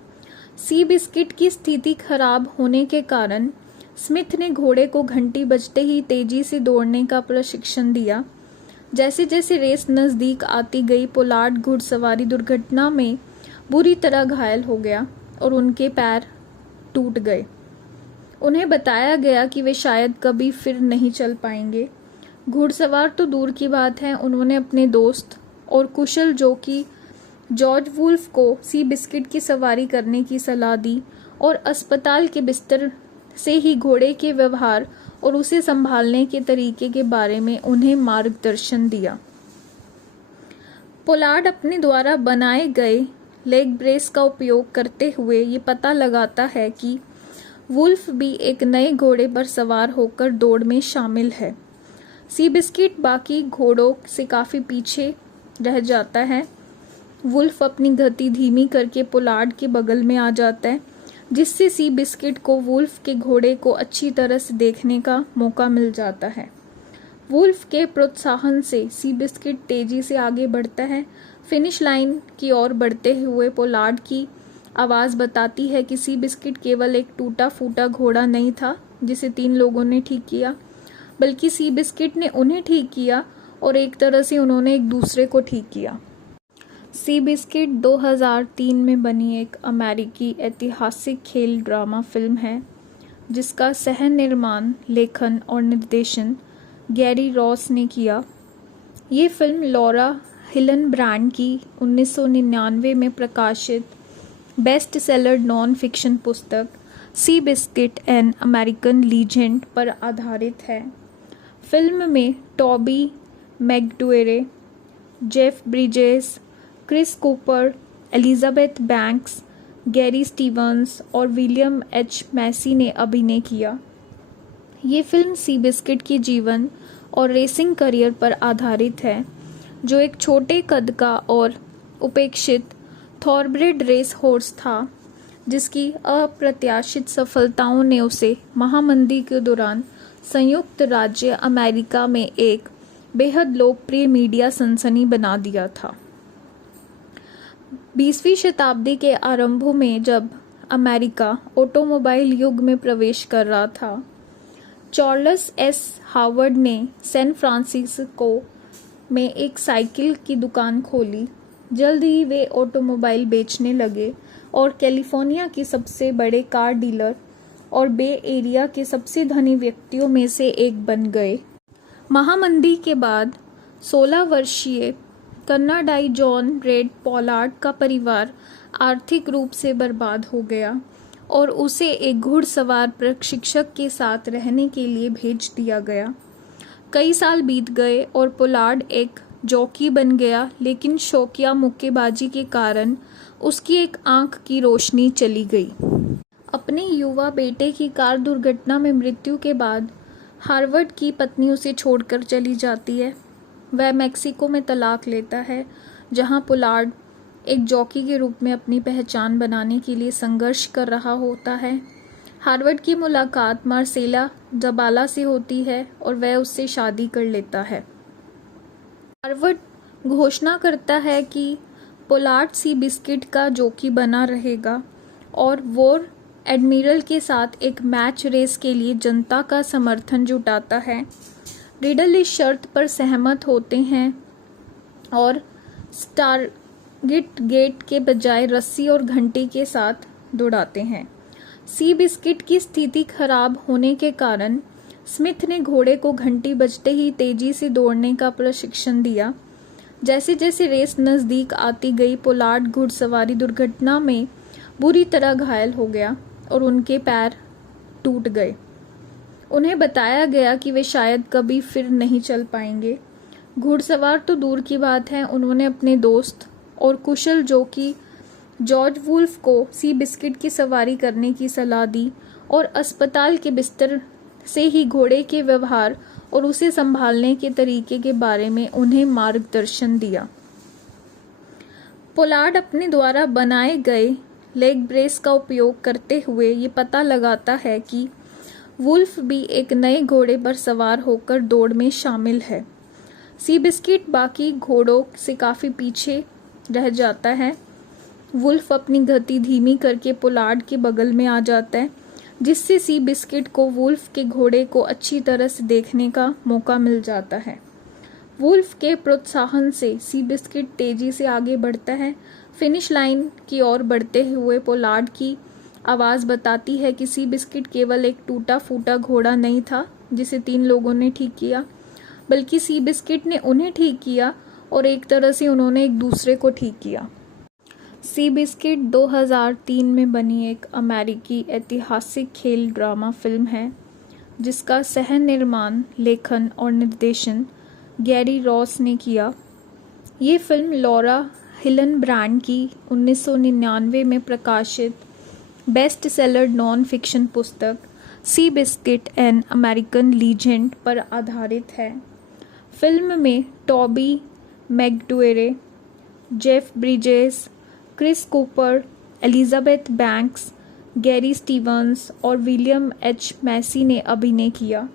सी बिस्किट की स्थिति खराब होने के कारण स्मिथ ने घोड़े को घंटी बजते ही तेजी से दौड़ने का प्रशिक्षण दिया। जैसे जैसे रेस नज़दीक आती गई, पोलार्ड घुड़सवारी दुर्घटना में बुरी तरह घायल हो गया और उनके पैर टूट गए। उन्हें बताया गया कि वे शायद कभी फिर नहीं चल पाएंगे। घुड़सवार तो दूर की बात है, उन्होंने अपने दोस्त और कुशल जॉकी जॉर्ज वुल्फ को सी बिस्किट की सवारी करने की सलाह दी और अस्पताल के बिस्तर से ही घोड़े के व्यवहार और उसे संभालने के तरीके के बारे में उन्हें मार्गदर्शन दिया। पोलार्ड अपने द्वारा बनाए गए लेग ब्रेस का उपयोग करते हुए ये पता लगाता है कि वुल्फ भी एक नए घोड़े पर सवार होकर दौड़ में शामिल है। सी बिस्किट बाकी घोड़ों से काफ़ी पीछे रह जाता है। वुल्फ अपनी गति धीमी करके पोलार्ड के बगल में आ जाता है, जिससे सी बिस्किट को वुल्फ के घोड़े को अच्छी तरह से देखने का मौका मिल जाता है। वुल्फ के प्रोत्साहन से सी बिस्किट तेजी से आगे बढ़ता है। फिनिश लाइन की ओर बढ़ते हुए पोलार्ड की आवाज़ बताती है कि सी बिस्किट केवल एक टूटा फूटा घोड़ा नहीं था जिसे 3 लोगों ने ठीक किया, बल्कि सी बिस्किट ने उन्हें ठीक किया और एक तरह से उन्होंने एक दूसरे को ठीक किया। सी बिस्किट 2003 में बनी एक अमेरिकी ऐतिहासिक खेल ड्रामा फिल्म है जिसका सह निर्माण, लेखन और निर्देशन गैरी रॉस ने किया। ये फिल्म लॉरा हिलनब्रांड की 1999 में प्रकाशित बेस्ट सेलर नॉन फिक्शन पुस्तक Seabiscuit an American legend पर आधारित है। फिल्म में Toby Maguire, Jeff Bridges, Chris Cooper, Elizabeth Banks, Gary Stevens और विलियम एच मैसी ने अभिनय किया। ये फिल्म सी बिस्किट की जीवन और रेसिंग करियर पर आधारित है, जो एक छोटे कद का और उपेक्षित थॉरब्रेड रेस हॉर्स था, जिसकी अप्रत्याशित सफलताओं ने उसे महामंदी के दौरान संयुक्त राज्य अमेरिका में एक बेहद लोकप्रिय मीडिया सनसनी बना दिया था। 20वीं शताब्दी के आरंभों में जब अमेरिका ऑटोमोबाइल युग में प्रवेश कर रहा था, चार्ल्स एस हावर्ड ने सैन फ्रांसिस्को में एक साइकिल की दुकान खोली। जल्द ही वे ऑटोमोबाइल बेचने लगे और कैलिफोर्निया के सबसे बड़े कार डीलर और बे एरिया के सबसे धनी व्यक्तियों में से एक बन गए। महामंदी के बाद 16 वर्षीय कनाडाई जॉन रेड पोलार्ड का परिवार आर्थिक रूप से बर्बाद हो गया और उसे एक घुड़सवार प्रशिक्षक के साथ रहने के लिए भेज दिया गया। कई साल बीत गए और पोलार्ड एक जॉकी बन गया, लेकिन शौकिया मुक्केबाजी के कारण उसकी एक आंख की रोशनी चली गई। अपने युवा बेटे की कार दुर्घटना में मृत्यु के बाद हार्वर्ड की पत्नी उसे छोड़कर चली जाती है। वह मैक्सिको में तलाक लेता है, जहां पोलार्ड एक जॉकी के रूप में अपनी पहचान बनाने के लिए संघर्ष कर रहा होता है। हार्वर्ड की मुलाकात मार्सेला जबाला से होती है और वह उससे शादी कर लेता है। हार्वर्ड घोषणा करता है कि पोलार्ड सी बिस्किट का जॉकी बना रहेगा और वॉर एडमिरल के साथ एक मैच रेस के लिए जनता का समर्थन जुटाता है। रिडल इस शर्त पर सहमत होते हैं और स्टारगेट गेट के बजाय रस्सी और घंटी के साथ दौड़ाते हैं। सी बिस्किट की स्थिति खराब होने के कारण स्मिथ ने घोड़े को घंटी बजते ही तेजी से दौड़ने का प्रशिक्षण दिया। जैसे जैसे रेस नज़दीक आती गई, पोलार्ड घुड़सवारी दुर्घटना में बुरी तरह घायल हो गया और उनके पैर टूट गए। उन्हें बताया गया कि वे शायद कभी फिर नहीं चल पाएंगे। घुड़सवार तो दूर की बात है, उन्होंने अपने दोस्त और कुशल जॉकी जॉर्ज वुल्फ को सी बिस्किट की सवारी करने की सलाह दी और अस्पताल के बिस्तर से ही घोड़े के व्यवहार और उसे संभालने के तरीके के बारे में उन्हें मार्गदर्शन दिया। पोलार्ड अपने द्वारा बनाए गए लेग ब्रेस का उपयोग करते हुए ये पता लगाता है कि वुल्फ भी एक नए घोड़े पर सवार होकर दौड़ में शामिल है। सी बिस्किट बाकी घोड़ों से काफ़ी पीछे रह जाता है। वुल्फ अपनी गति धीमी करके पोलार्ड के बगल में आ जाता है, जिससे सी बिस्किट को वुल्फ के घोड़े को अच्छी तरह से देखने का मौका मिल जाता है। वुल्फ के प्रोत्साहन से सी बिस्किट तेजी से आगे बढ़ता है। फिनिश लाइन की ओर बढ़ते हुए पोलार्ड की आवाज़ बताती है कि सी बिस्किट केवल एक टूटा फूटा घोड़ा नहीं था जिसे 3 लोगों ने ठीक किया, बल्कि सी बिस्किट ने उन्हें ठीक किया और एक तरह से उन्होंने एक दूसरे को ठीक किया। सी बिस्किट 2003 में बनी एक अमेरिकी ऐतिहासिक खेल ड्रामा फिल्म है जिसका सह निर्माण, लेखन और निर्देशन गैरी रॉस ने किया। ये फिल्म लॉरा हिलन ब्रांड की 1999 में प्रकाशित बेस्ट सेलर नॉन फिक्शन पुस्तक Seabiscuit an American legend पर आधारित है। फिल्म में Toby Maguire, Jeff Bridges, Chris Cooper, Elizabeth Banks, Gary Stevens और विलियम एच मैसी ने अभिनय किया।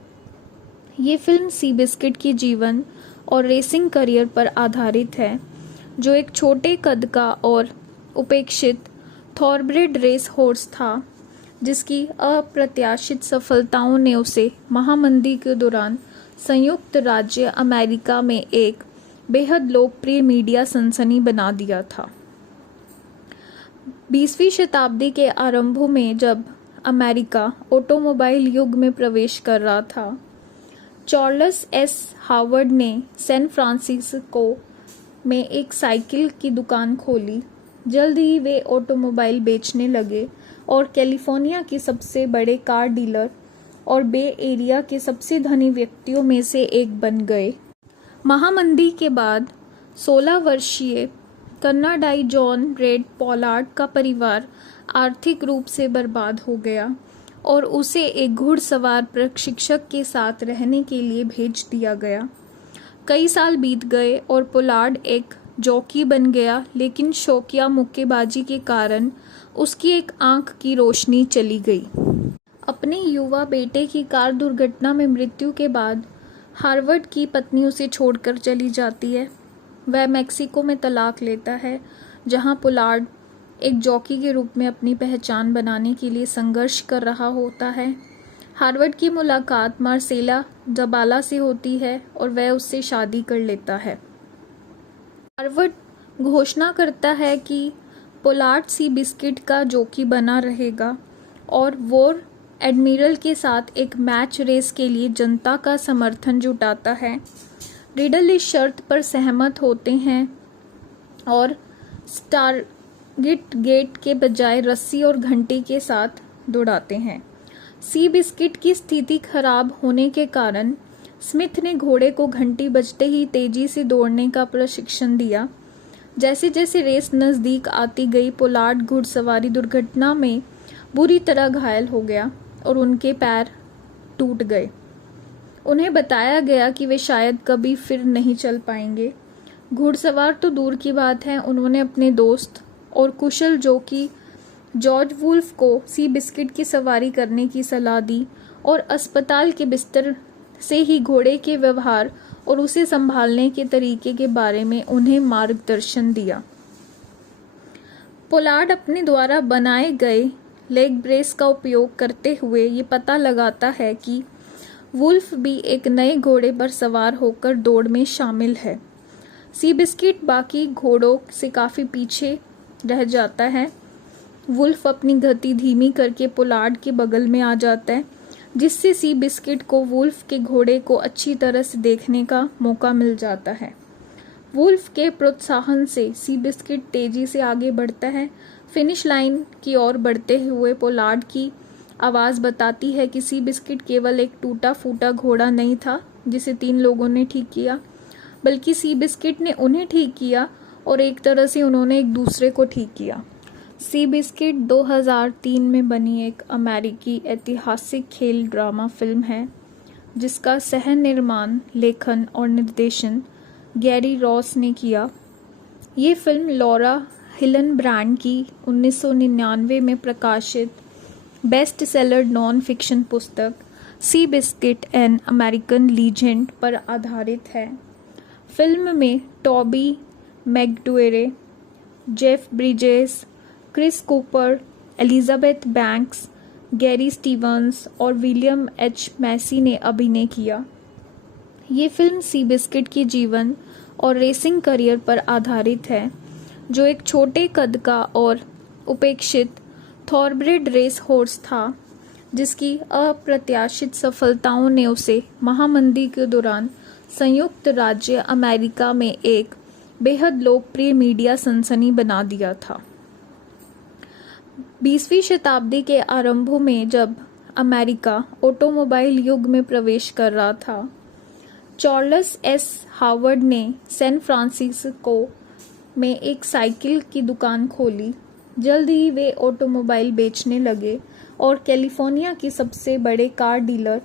ये फिल्म सी बिस्किट के जीवन और रेसिंग करियर पर आधारित है, जो एक छोटे कद का और उपेक्षित थॉरब्रेड रेस हॉर्स था, जिसकी अप्रत्याशित सफलताओं ने उसे महामंदी के दौरान संयुक्त राज्य अमेरिका में एक बेहद लोकप्रिय मीडिया सनसनी बना दिया था। 20वीं शताब्दी के आरंभ में जब अमेरिका ऑटोमोबाइल युग में प्रवेश कर रहा था, चार्ल्स एस हावर्ड ने सैन फ्रांसिस्को में एक साइकिल की दुकान खोली। जल्द ही वे ऑटोमोबाइल बेचने लगे और कैलिफोर्निया के सबसे बड़े कार डीलर और बे एरिया के सबसे धनी व्यक्तियों में से एक बन गए। महामंदी के बाद 16 वर्षीय कनाडाई जॉन रेड पॉलार्ड का परिवार आर्थिक रूप से बर्बाद हो गया और उसे एक घुड़सवार प्रशिक्षक के साथ रहने के लिए भेज दिया गया। कई साल बीत गए और पोलार्ड एक जॉकी बन गया, लेकिन शौकिया मुक्केबाजी के कारण उसकी एक आंख की रोशनी चली गई। अपने युवा बेटे की कार दुर्घटना में मृत्यु के बाद हार्वर्ड की पत्नी उसे छोड़कर चली जाती है। वह मैक्सिको में तलाक लेता है, जहां पोलार्ड एक जॉकी के रूप में अपनी पहचान बनाने के लिए संघर्ष कर रहा होता है। हार्वर्ड की मुलाकात मार्सेला जबाला से होती है और वह उससे शादी कर लेता है। हार्वर्ड घोषणा करता है कि पोलार्ड सी बिस्किट का जॉकी बना रहेगा और वॉर एडमिरल के साथ एक मैच रेस के लिए जनता का समर्थन जुटाता है। रिडल इस शर्त पर सहमत होते हैं और स्टारगिट गेट के बजाय रस्सी और घंटी के साथ दौड़ाते हैं। सी बिस्किट की स्थिति खराब होने के कारण स्मिथ ने घोड़े को घंटी बजते ही तेजी से दौड़ने का प्रशिक्षण दिया। जैसे जैसे रेस नज़दीक आती गई, पोलार्ड घुड़सवारी दुर्घटना में बुरी तरह घायल हो गया और उनके पैर टूट गए। उन्हें बताया गया कि वे शायद कभी फिर नहीं चल पाएंगे। घुड़सवार तो दूर की बात है, उन्होंने अपने दोस्त और कुशल जॉकी जॉर्ज वुल्फ को सी बिस्किट की सवारी करने की सलाह दी और अस्पताल के बिस्तर से ही घोड़े के व्यवहार और उसे संभालने के तरीके के बारे में उन्हें मार्गदर्शन दिया। पोलार्ड अपने द्वारा बनाए गए लेग ब्रेस का उपयोग करते हुए ये पता लगाता है कि वुल्फ भी एक नए घोड़े पर सवार होकर दौड़ में शामिल है। सी बिस्किट बाकी घोड़ों से काफ़ी पीछे रह जाता है। वुल्फ अपनी गति धीमी करके पोलार्ड के बगल में आ जाता है, जिससे सी बिस्किट को वुल्फ के घोड़े को अच्छी तरह से देखने का मौका मिल जाता है। वुल्फ के प्रोत्साहन से सी बिस्किट तेजी से आगे बढ़ता है। फिनिश लाइन की ओर बढ़ते हुए पोलार्ड की आवाज़ बताती है कि सी बिस्किट केवल एक टूटा फूटा घोड़ा नहीं था जिसे 3 लोगों ने ठीक किया, बल्कि सी बिस्किट ने उन्हें ठीक किया और एक तरह से उन्होंने एक दूसरे को ठीक किया। सी बिस्किट 2003 में बनी एक अमेरिकी ऐतिहासिक खेल ड्रामा फिल्म है, जिसका सह निर्माण, लेखन और निर्देशन गैरी रॉस ने किया। ये फिल्म लॉरा हिलन ब्रांड की 1999 में प्रकाशित बेस्ट सेलर नॉन फिक्शन पुस्तक Seabiscuit an American legend पर आधारित है। फिल्म में Toby Maguire, Jeff Bridges, Chris Cooper, Elizabeth Banks, Gary Stevens और विलियम एच मैसी ने अभिनय किया। ये फिल्म सी बिस्किट के जीवन और रेसिंग करियर पर आधारित है, जो एक छोटे कद का और उपेक्षित थॉरब्रेड रेस हॉर्स था, जिसकी अप्रत्याशित सफलताओं ने उसे महामंदी के दौरान संयुक्त राज्य अमेरिका में एक बेहद लोकप्रिय मीडिया सनसनी बना दिया था। 20वीं शताब्दी के आरंभ में जब अमेरिका ऑटोमोबाइल युग में प्रवेश कर रहा था, चार्ल्स एस हावर्ड ने सैन फ्रांसिस्को में एक साइकिल की दुकान खोली। जल्द ही वे ऑटोमोबाइल बेचने लगे और कैलिफोर्निया के सबसे बड़े कार डीलर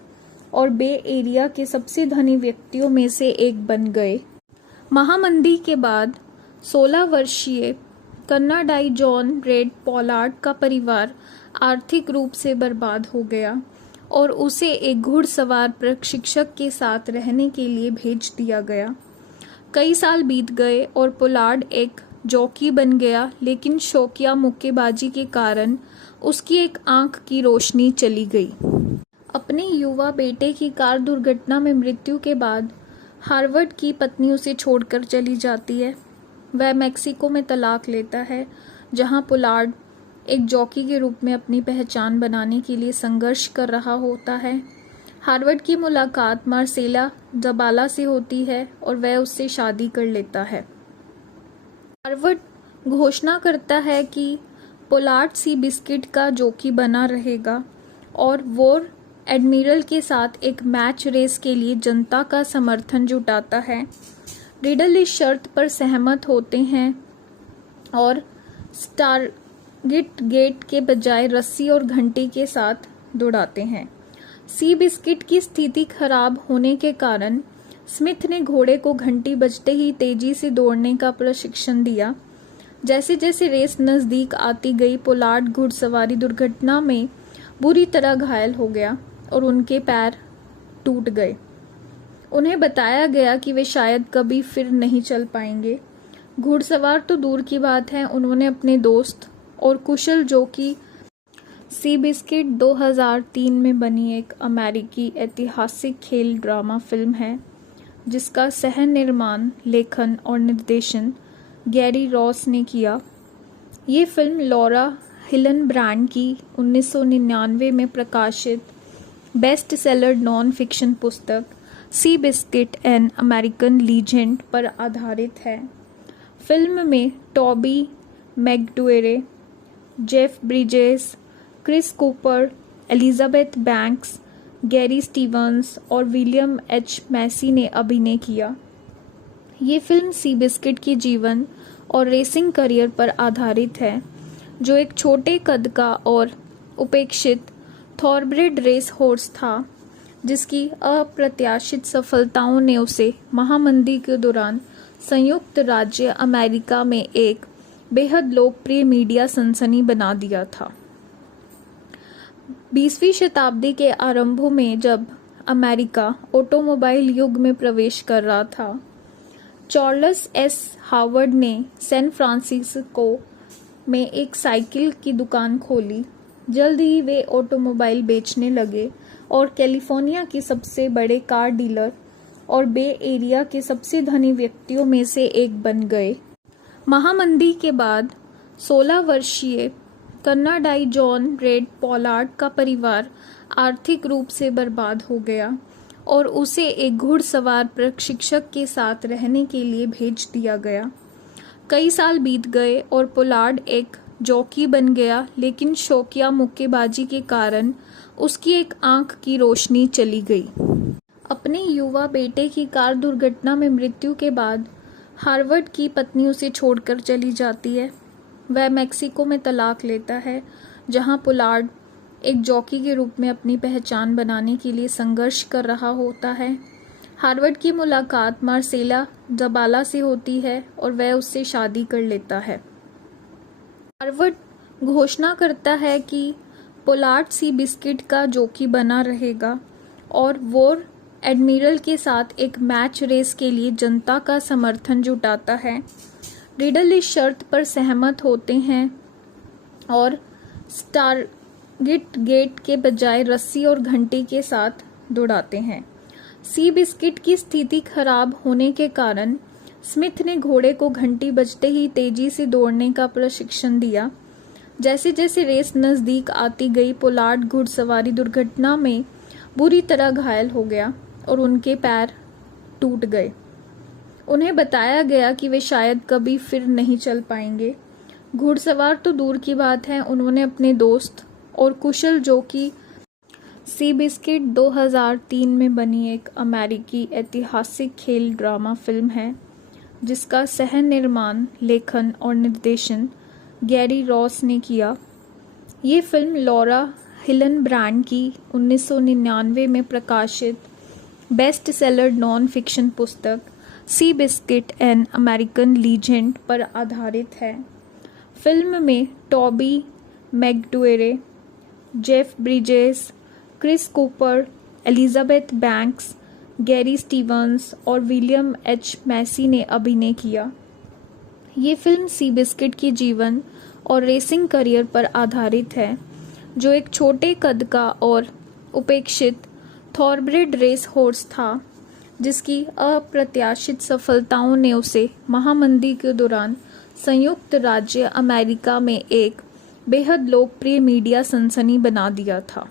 और बे एरिया के सबसे धनी व्यक्तियों में से एक बन गए। महामंदी के बाद 16 वर्षीय कनाडाई जॉन रेड पॉलार्ड का परिवार आर्थिक रूप से बर्बाद हो गया और उसे एक घुड़सवार प्रशिक्षक के साथ रहने के लिए भेज दिया गया। कई साल बीत गए और पोलार्ड एक जॉकी बन गया, लेकिन शौकिया मुक्केबाजी के कारण उसकी एक आंख की रोशनी चली गई। अपने युवा बेटे की कार दुर्घटना में मृत्यु के बाद हार्वर्ड की पत्नी उसे छोड़कर चली जाती है। वह मेक्सिको में तलाक लेता है, जहां पोलार्ड एक जॉकी के रूप में अपनी पहचान बनाने के लिए संघर्ष कर रहा होता है। हार्वर्ड की मुलाकात मार्सेला जबाला से होती है और वह उससे शादी कर लेता है। हार्वर्ड घोषणा करता है कि पोलार्ड सी बिस्किट का जॉकी बना रहेगा और वॉर एडमिरल के साथ एक मैच रेस के लिए जनता का समर्थन जुटाता है। रिडल इस शर्त पर सहमत होते हैं और स्टारगेट गेट के बजाय रस्सी और घंटी के साथ दौड़ाते हैं। सी बिस्किट की स्थिति खराब होने के कारण स्मिथ ने घोड़े को घंटी बजते ही तेजी से दौड़ने का प्रशिक्षण दिया। जैसे जैसे रेस नज़दीक आती गई, पोलार्ड घुड़सवारी दुर्घटना में बुरी तरह घायल हो गया और उनके पैर टूट गए। उन्हें बताया गया कि वे शायद कभी फिर नहीं चल पाएंगे। घुड़सवार तो दूर की बात है, उन्होंने अपने दोस्त और कुशल जॉकी सी बिस्किट 2003 में बनी एक अमेरिकी ऐतिहासिक खेल ड्रामा फिल्म है, जिसका सह निर्माण, लेखन और निर्देशन गैरी रॉस ने किया। ये फिल्म लॉरा हिल्नब्रांड की 1999 में प्रकाशित बेस्ट सेलर नॉन फिक्शन पुस्तक Seabiscuit an American legend पर आधारित है। फिल्म में Toby Maguire, Jeff Bridges, Chris Cooper, Elizabeth Banks, Gary Stevens और विलियम एच मैसी ने अभिनय किया। ये फिल्म सी बिस्किट के जीवन और रेसिंग करियर पर आधारित है, जो एक छोटे कद का और उपेक्षित थॉरब्रेड रेस हॉर्स था, जिसकी अप्रत्याशित सफलताओं ने उसे महामंदी के दौरान संयुक्त राज्य अमेरिका में एक बेहद लोकप्रिय मीडिया सनसनी बना दिया था। 20वीं शताब्दी के आरंभों में जब अमेरिका ऑटोमोबाइल युग में प्रवेश कर रहा था, चार्ल्स एस हार्वर्ड ने सैन फ्रांसिस्को में एक साइकिल की दुकान खोली। जल्द ही वे ऑटोमोबाइल बेचने लगे और कैलिफोर्निया के सबसे बड़े कार डीलर और बे एरिया के सबसे धनी व्यक्तियों में से एक बन गए। महामंदी के बाद 16 वर्षीय कनाडाई जॉन रेड पॉलार्ड का परिवार आर्थिक रूप से बर्बाद हो गया और उसे एक घुड़सवार प्रशिक्षक के साथ रहने के लिए भेज दिया गया। कई साल बीत गए और पोलार्ड एक जॉकी बन गया, लेकिन शौकिया मुक्केबाजी के कारण उसकी एक आंख की रोशनी चली गई। अपने युवा बेटे की कार दुर्घटना में मृत्यु के बाद हार्वर्ड की पत्नी उसे छोड़कर चली जाती है। वह मेक्सिको में तलाक लेता है, जहां पोलार्ड एक जॉकी के रूप में अपनी पहचान बनाने के लिए संघर्ष कर रहा होता है। हार्वर्ड की मुलाकात मार्सेला जबाला से होती है और वह उससे शादी कर लेता है। हार्वर्ड घोषणा करता है कि पोलार्ड सी बिस्किट का जॉकी बना रहेगा और वॉर एडमिरल के साथ एक मैच रेस के लिए जनता का समर्थन जुटाता है। रिडल इस शर्त पर सहमत होते हैं और स्टारगेट गेट के बजाय रस्सी और घंटी के साथ दौड़ाते हैं। सी बिस्किट की स्थिति खराब होने के कारण स्मिथ ने घोड़े को घंटी बजते ही तेजी से दौड़ने का प्रशिक्षण दिया। जैसे जैसे रेस नज़दीक आती गई, पोलार्ड घुड़सवारी दुर्घटना में बुरी तरह घायल हो गया और उनके पैर टूट गए। उन्हें बताया गया कि वे शायद कभी फिर नहीं चल पाएंगे। घुड़सवार तो दूर की बात है, उन्होंने अपने दोस्त और कुशल जॉकी सी बिस्किट 2003 में बनी एक अमेरिकी ऐतिहासिक खेल ड्रामा फिल्म है, जिसका सह निर्माण, लेखन और निर्देशन गैरी रॉस ने किया। ये फिल्म लॉरा हिल्नब्रांड की 1999 में प्रकाशित बेस्ट सेलर नॉन फिक्शन पुस्तक Seabiscuit an American legend पर आधारित है। फिल्म में Toby Maguire, Jeff Bridges, Chris Cooper, Elizabeth Banks, Gary Stevens और विलियम एच मैसी ने अभिनय किया। ये फिल्म सी बिस्किट के जीवन और रेसिंग करियर पर आधारित है, जो एक छोटे कद का और उपेक्षित थॉरब्रेड रेस हॉर्स था, जिसकी अप्रत्याशित सफलताओं ने उसे महामंदी के दौरान संयुक्त राज्य अमेरिका में एक बेहद लोकप्रिय मीडिया सनसनी बना दिया था।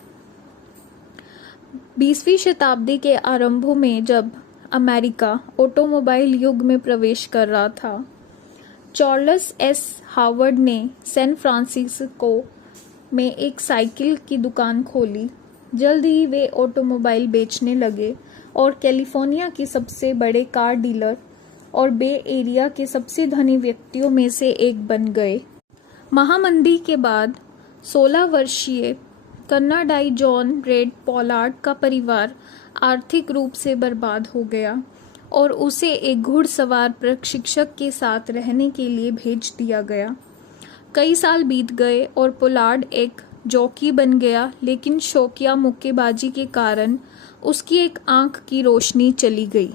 20वीं शताब्दी के आरंभों में जब अमेरिका ऑटोमोबाइल युग में प्रवेश कर रहा था, चार्ल्स एस हावर्ड ने सैन फ्रांसिस्को में एक साइकिल की दुकान खोली। जल्द ही वे ऑटोमोबाइल बेचने लगे और कैलिफोर्निया के सबसे बड़े कार डीलर और बे एरिया के सबसे धनी व्यक्तियों में से एक बन गए। महामंदी के बाद 16 वर्षीय कनाडाई जॉन रेड पॉलार्ड का परिवार आर्थिक रूप से बर्बाद हो गया और उसे एक घुड़सवार प्रशिक्षक के साथ रहने के लिए भेज दिया गया। कई साल बीत गए और पोलार्ड एक जॉकी बन गया, लेकिन शौकिया मुक्केबाजी के कारण उसकी एक आंख की रोशनी चली गई।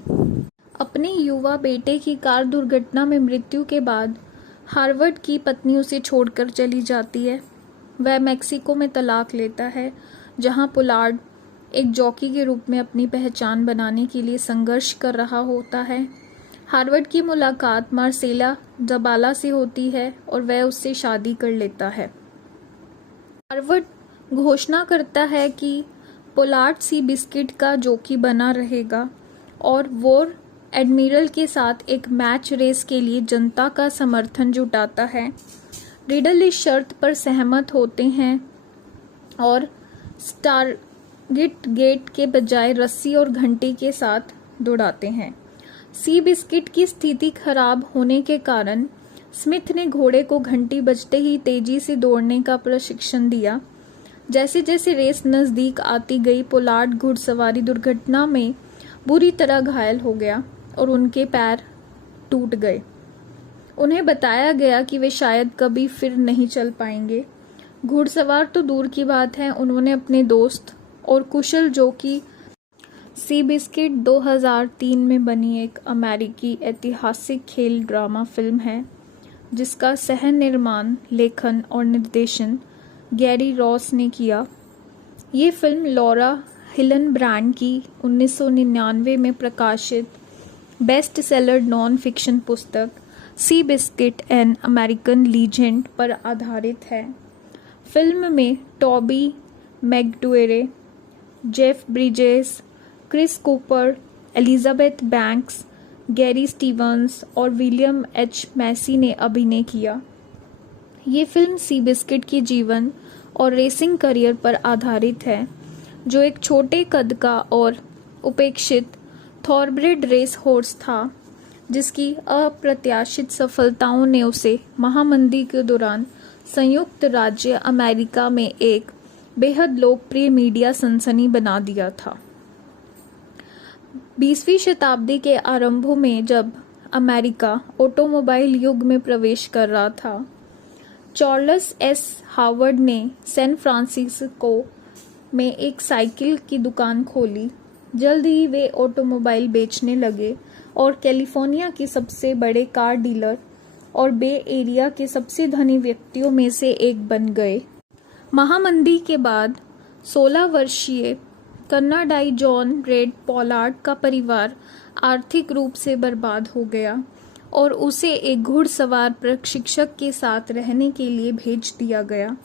अपने युवा बेटे की कार दुर्घटना में मृत्यु के बाद हार्वर्ड की पत्नी उसे छोड़कर चली जाती है। वह मैक्सिको में तलाक लेता है, जहां पोलार्ड एक जॉकी के रूप में अपनी पहचान बनाने के लिए संघर्ष कर रहा होता है। हार्वर्ड की मुलाकात मार्सेला जबाला से होती है और वह उससे शादी कर लेता है। हार्वर्ड घोषणा करता है कि पोलार्ड सी बिस्किट का जॉकी बना रहेगा और वॉर एडमिरल के साथ एक मैच रेस के लिए जनता का समर्थन जुटाता है। रिडल इस शर्त पर सहमत होते हैं और स्टारगेट गेट के बजाय रस्सी और घंटी के साथ दौड़ाते हैं। सी बिस्किट की स्थिति खराब होने के कारण स्मिथ ने घोड़े को घंटी बजते ही तेजी से दौड़ने का प्रशिक्षण दिया। जैसे जैसे रेस नज़दीक आती गई, पोलार्ड घुड़सवारी दुर्घटना में बुरी तरह घायल हो गया और उनके पैर टूट गए। उन्हें बताया गया कि वे शायद कभी फिर नहीं चल पाएंगे। घुड़सवार तो दूर की बात है, उन्होंने अपने दोस्त और कुशल जॉकी सी बिस्किट 2003 में बनी एक अमेरिकी ऐतिहासिक खेल ड्रामा फिल्म है, जिसका सह निर्माण, लेखन और निर्देशन गैरी रॉस ने किया। ये फिल्म लॉरा हिल्नब्रांड की 1999 में प्रकाशित बेस्ट सेलर नॉन फिक्शन पुस्तक Seabiscuit an American legend पर आधारित है। फिल्म में Toby Maguire, Jeff Bridges, Chris Cooper, Elizabeth Banks, Gary Stevens और विलियम एच मैसी ने अभिनय किया। ये फिल्म सी बिस्किट के जीवन और रेसिंग करियर पर आधारित है, जो एक छोटे कद का और उपेक्षित थॉरब्रेड रेस हॉर्स था, जिसकी अप्रत्याशित सफलताओं ने उसे महामंदी के दौरान संयुक्त राज्य अमेरिका में एक बेहद लोकप्रिय मीडिया सनसनी बना दिया था। 20वीं शताब्दी के आरंभों में जब अमेरिका ऑटोमोबाइल युग में प्रवेश कर रहा था, चार्ल्स एस हावर्ड ने सैन फ्रांसिस्को में एक साइकिल की दुकान खोली। जल्द ही वे ऑटोमोबाइल बेचने लगे और कैलिफोर्निया के सबसे बड़े कार डीलर और बे एरिया के सबसे धनी व्यक्तियों में से एक बन गए। महामंदी के बाद 16 वर्षीय कनाडाई जॉन रेड पॉलार्ड का परिवार आर्थिक रूप से बर्बाद हो गया और उसे एक घुड़सवार प्रशिक्षक के साथ रहने के लिए भेज दिया गया।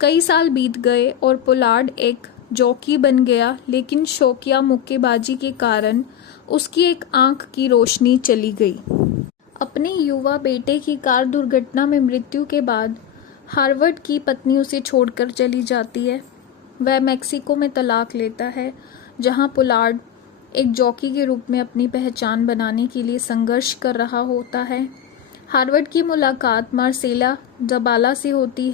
कई साल बीत गए और पोलार्ड एक जॉकी बन गया, लेकिन शौकिया मुक्केबाजी के कारण उसकी एक आंख की रोशनी चली गई। अपने युवा बेटे की कार दुर्घटना में मृत्यु के बाद हार्वर्ड की पत्नी उसे छोड़कर चली जाती है। वह मैक्सिको में तलाक लेता है, जहां पोलार्ड एक जॉकी के रूप में अपनी पहचान बनाने के लिए संघर्ष कर रहा होता है। हार्वर्ड की मुलाकात मार्सेला जबाला से होती